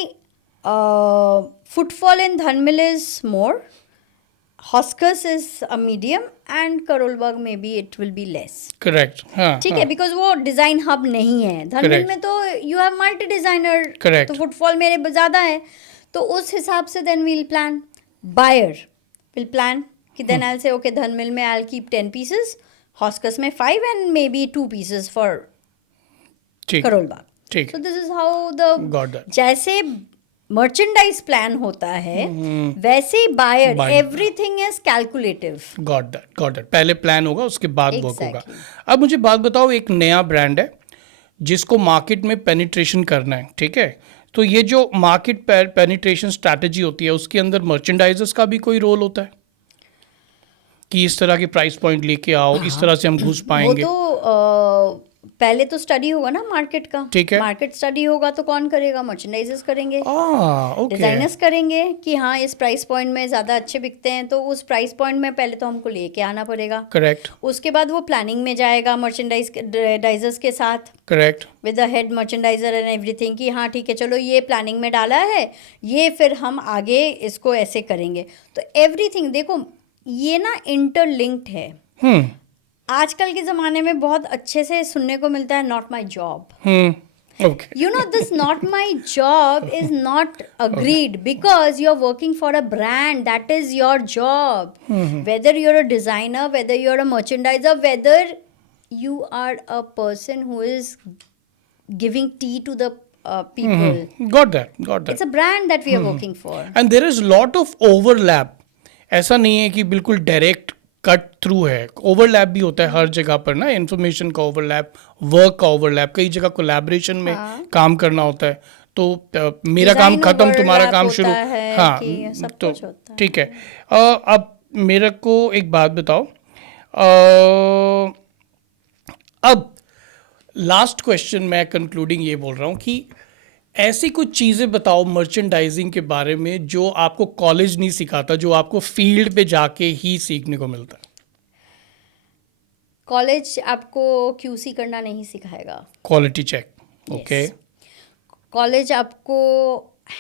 footfall in Dhanmil is more, Hoskas is a medium, and Karol Bagh maybe it will be less. Correct. हाँ, ठीक है, because वो design hub नहीं है। धनमिल Correct. में तो you have multi designer, Correct. तो फुटफॉल मेरे ज़्यादा है, तो उस हिसाब से then we'll plan, buyer will plan कि देन आई से ओके धनमिल में आई कीप 10 पीसेस, हॉस्कस में 5 and may be 2 pieces for ठीक करोल बाग। ठीक। So this is how Got the that. जैसे मर्चेंडाइज प्लान होता है वैसे ही buyer, Buyer. Everything is calculative. Got that. पहले प्लान होगा, उसके बाद वर्क होगा। Exactly. अब मुझे बात बताओ, एक नया ब्रांड है जिसको मार्केट में पेनिट्रेशन करना है, ठीक है, तो ये जो मार्केट पेनिट्रेशन स्ट्रैटेजी होती है उसके अंदर मर्चेंडाइजर्स का भी कोई रोल होता है कि इस तरह के प्राइस पॉइंट लेके आओ, इस तरह से हम घुस वो पाएंगे? तो पहले तो स्टडी होगा ना मार्केट का। ठीक है। मार्केट स्टडी होगा तो कौन करेगा? मर्चेंडाइजर्स करेंगे, ओके। डिजाइनर्स करेंगे कि हाँ इस प्राइस पॉइंट में ज़्यादा अच्छे बिकते हैं, तो उस प्राइस पॉइंट में पहले तो हमको लेके आना पड़ेगा। करेक्ट। उसके बाद वो प्लानिंग में जाएगा मर्चेंडाइजर्स के साथ, correct. With the head merchandiser and everything कि हाँ ठीक है चलो ये प्लानिंग में डाला है, ये फिर हम आगे इसको ऐसे करेंगे। तो एवरीथिंग देखो ये ना इंटरलिंक्ड है। आजकल के ज़माने में बहुत अच्छे से सुनने को मिलता है not my job. Okay. You know, this not my job is not agreed because you're working for a brand. That is your job. Whether you're a designer, whether you're a merchandiser, whether you are a person who is giving tea to the people. Got that. It's a brand that we are working for. And there is lot of overlap. ऐसा नहीं है कि बिल्कुल direct cut through है, overlap भी होता है हर जगह पर ना, इन्फॉर्मेशन का ओवरलैप, वर्क का ओवरलैप, कई जगह कोलैबोरेशन में काम करना होता है, तो मेरा काम Design खत्म, तुम्हारा काम overlap शुरू। होता है हाँ, कि सब तो कुछ होता है। ठीक है। अब मेरे को एक बात बताओ, अब लास्ट क्वेश्चन मैं कंक्लूडिंग ये बोल रहा हूँ कि ऐसी कुछ चीज़ें बताओ मर्चेंडाइजिंग के बारे में जो आपको कॉलेज नहीं सिखाता, जो आपको फील्ड पे जाके ही सीखने को मिलता है। कॉलेज आपको QC करना नहीं सिखाएगा। Quality check. ओके। कॉलेज आपको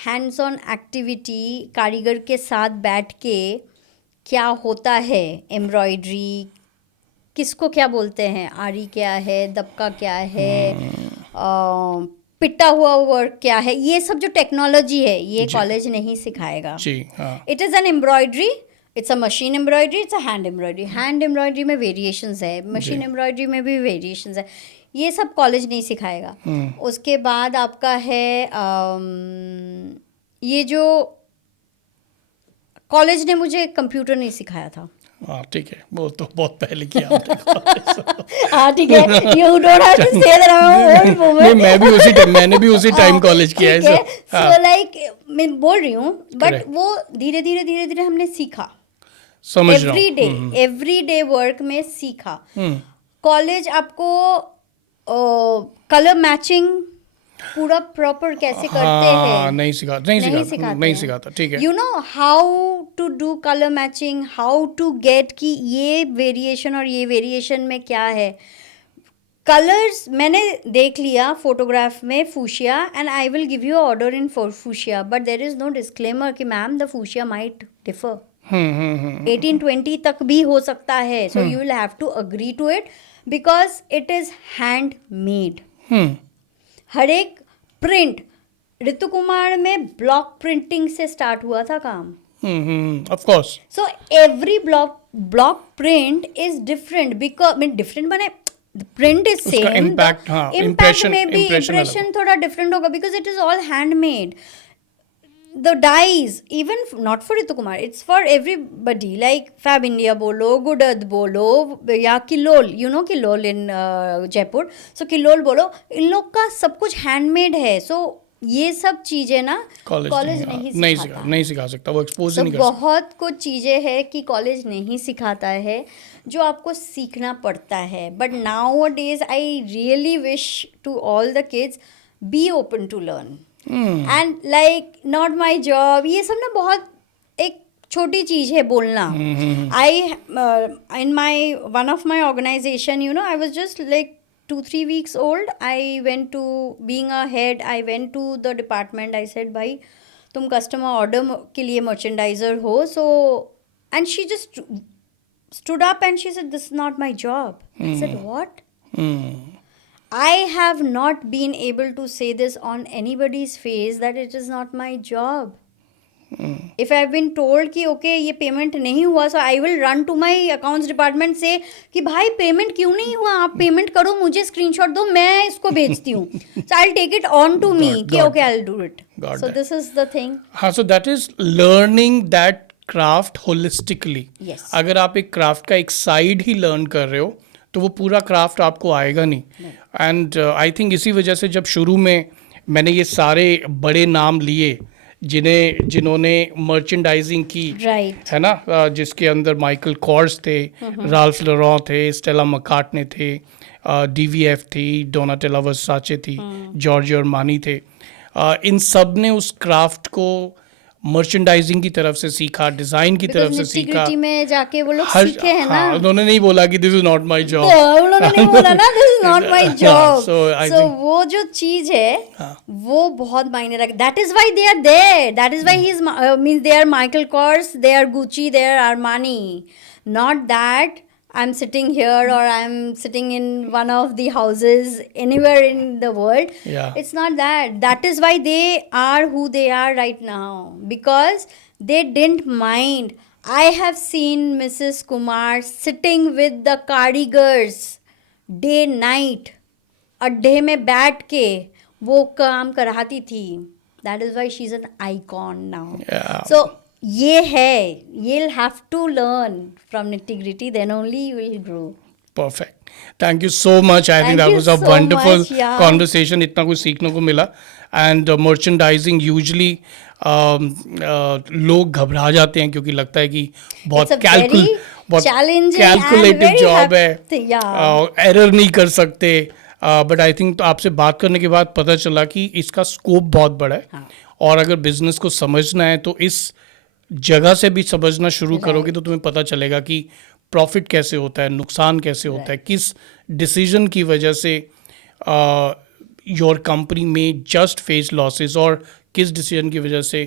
हैंड्स ऑन एक्टिविटी, कारीगर के साथ बैठ के क्या होता है, एम्ब्रॉयडरी किसको क्या बोलते हैं, आरी क्या है, दबका क्या है, पिटा हुआ वर्क क्या है, ये सब जो टेक्नोलॉजी है ये कॉलेज नहीं सिखाएगा। जी हाँ। It is an embroidery, it's a machine embroidery, it's a hand embroidery. Hand embroidery में वेरिएशंस है, मशीन एम्ब्रॉयडरी में भी वेरिएशंस है, ये सब कॉलेज नहीं सिखाएगा। उसके बाद आपका है ये जो कॉलेज ने मुझे कंप्यूटर नहीं सिखाया था। हाँ ठीक है, वो तो बहुत पहले किया आपने। हाँ ठीक है, you don't have to say that I am old woman. नहीं, मैंने भी उसी टाइम कॉलेज किया है। सो लाइक मैं बोल रही हूँ, बट वो धीरे धीरे हमने सीखा, समझ रहा हूँ। एवरी डे वर्क में सीखा। कॉलेज आपको कलर मैचिंग पूरा प्रॉपर कैसे करते हाँ हैं नहीं सिखाता ठीक है. You know how to do colour matching, how to get कि ये वेरिएशन और ये वेरिएशन में क्या है. कलर्स मैंने देख लिया फोटोग्राफ में fuchsia, and I will give you order in for fuchsia, but there is no disclaimer कि ma'am the fuchsia might differ. 1820 तक भी हो सकता है. So you will have to agree to it because it is hand made. हर एक print, ऋतु कुमार में block printing से स्टार्ट हुआ था काम. Of course. So every block print is different because different बने प्रिंट इज सेम, impact, हाँ, impact में भी impression इम्प्रेशन थोड़ा डिफरेंट होगा because it is all handmade. The dyes, even not for Ritu Kumar, it's for everybody. Like Fab India bolo, Goodad bolo, या किलोल, you know Kilol in Jaipur. So किलोल बोलो, इन लोग का सब कुछ हैंडमेड है. So ये सब चीजें ना कॉलेज नहीं सिखा सकता, वो एक्सपोज नहीं कर सकता. बहुत कुछ चीजें हैं कि कॉलेज नहीं सिखाता है जो आपको सीखना पड़ता है. But nowadays I really wish to all the kids be open to learn. And like not my job, ये सब ना बहुत एक छोटी चीज है बोलना. I in my one of my organisation, you know, I was just like 2-3 weeks old. I went to, being a head, I went to the department. I said, भाई तुम कस्टमर ऑर्डर के लिए मर्चेंडाइजर हो. So and she just stood up and she said, this is not my job. I said, what? I have not been able to say this on anybody's face that it is not my job. If I have been told कि okay ये payment नहीं हुआ, so I will run to my accounts department से कि भाई payment क्यों नहीं हुआ, आप पेमेंट करो, मुझे स्क्रीनशॉट दो, मैं इसको भेजती हूँ. So I'll take it on to me कि okay I'll do it. So this is the thing. हाँ, so that is learning that craft holistically. Yes. अगर आप एक क्राफ्ट का एक साइड ही लर्न कर रहे हो तो वो पूरा क्राफ्ट आपको आएगा नहीं. एंड आई थिंक इसी वजह से जब शुरू में मैंने ये सारे बड़े नाम लिए जिन्होंने मर्चेंडाइजिंग की, right. है ना, जिसके अंदर माइकल कॉर्स थे, राल्फ लॉरेन थे, स्टेला मैकार्टने थे, डीवीएफ थी, डोनाटेला वर्साचे थी, जॉर्जियो अरमानी थे. इन सब ने उस क्राफ्ट को मर्चेंडाइजिंग की तरफ से सीखा, डिजाइन की तरफ से सीखा. में जाके वो लोग सीखे हैं ना. उन्होंने नहीं बोला कि this is not my job. उन्होंने नहीं बोला ना this is not my job. So वो जो चीज है वो बहुत मायने रखती. That is why they are there. That is why he is means they are Michael Kors, they are Gucci, they are Armani. Not that I'm sitting here or I'm sitting in one of the houses anywhere in the world. Yeah. It's not that. That is why they are who they are right now. Because they didn't mind. I have seen Mrs. Kumar sitting with the Kadigars day night. अड्ढे में बैठ के वो काम कराती थी. That is why she's an icon now. Yeah. So ये है, you'll have to learn from nitty-gritty, then only you will grow. Perfect. Thank you so much. I think that was a wonderful conversation. इतना कुछ सीखने को मिला. And merchandising usually लोग घबरा जाते हैं क्योंकि लगता है कि बहुत कैलकुलेटिव जॉब है, एरर नहीं कर सकते. बट आई थिंक तो आपसे बात करने के बाद पता चला कि इसका स्कोप बहुत बड़ा है. और अगर बिजनेस को समझना है तो इस जगह से भी समझना शुरू करोगे तो तुम्हें पता चलेगा कि प्रॉफिट कैसे होता है, नुकसान कैसे होता है, किस डिसीजन की वजह से योर कंपनी में जस्ट फेस लॉसेस और किस डिसीजन की वजह से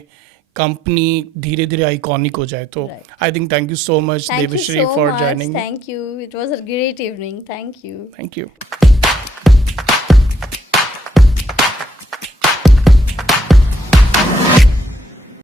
कंपनी धीरे धीरे आइकॉनिक हो जाए. तो I think thank you so much Devshree for joining. Thank you. It was a great evening. Thank you.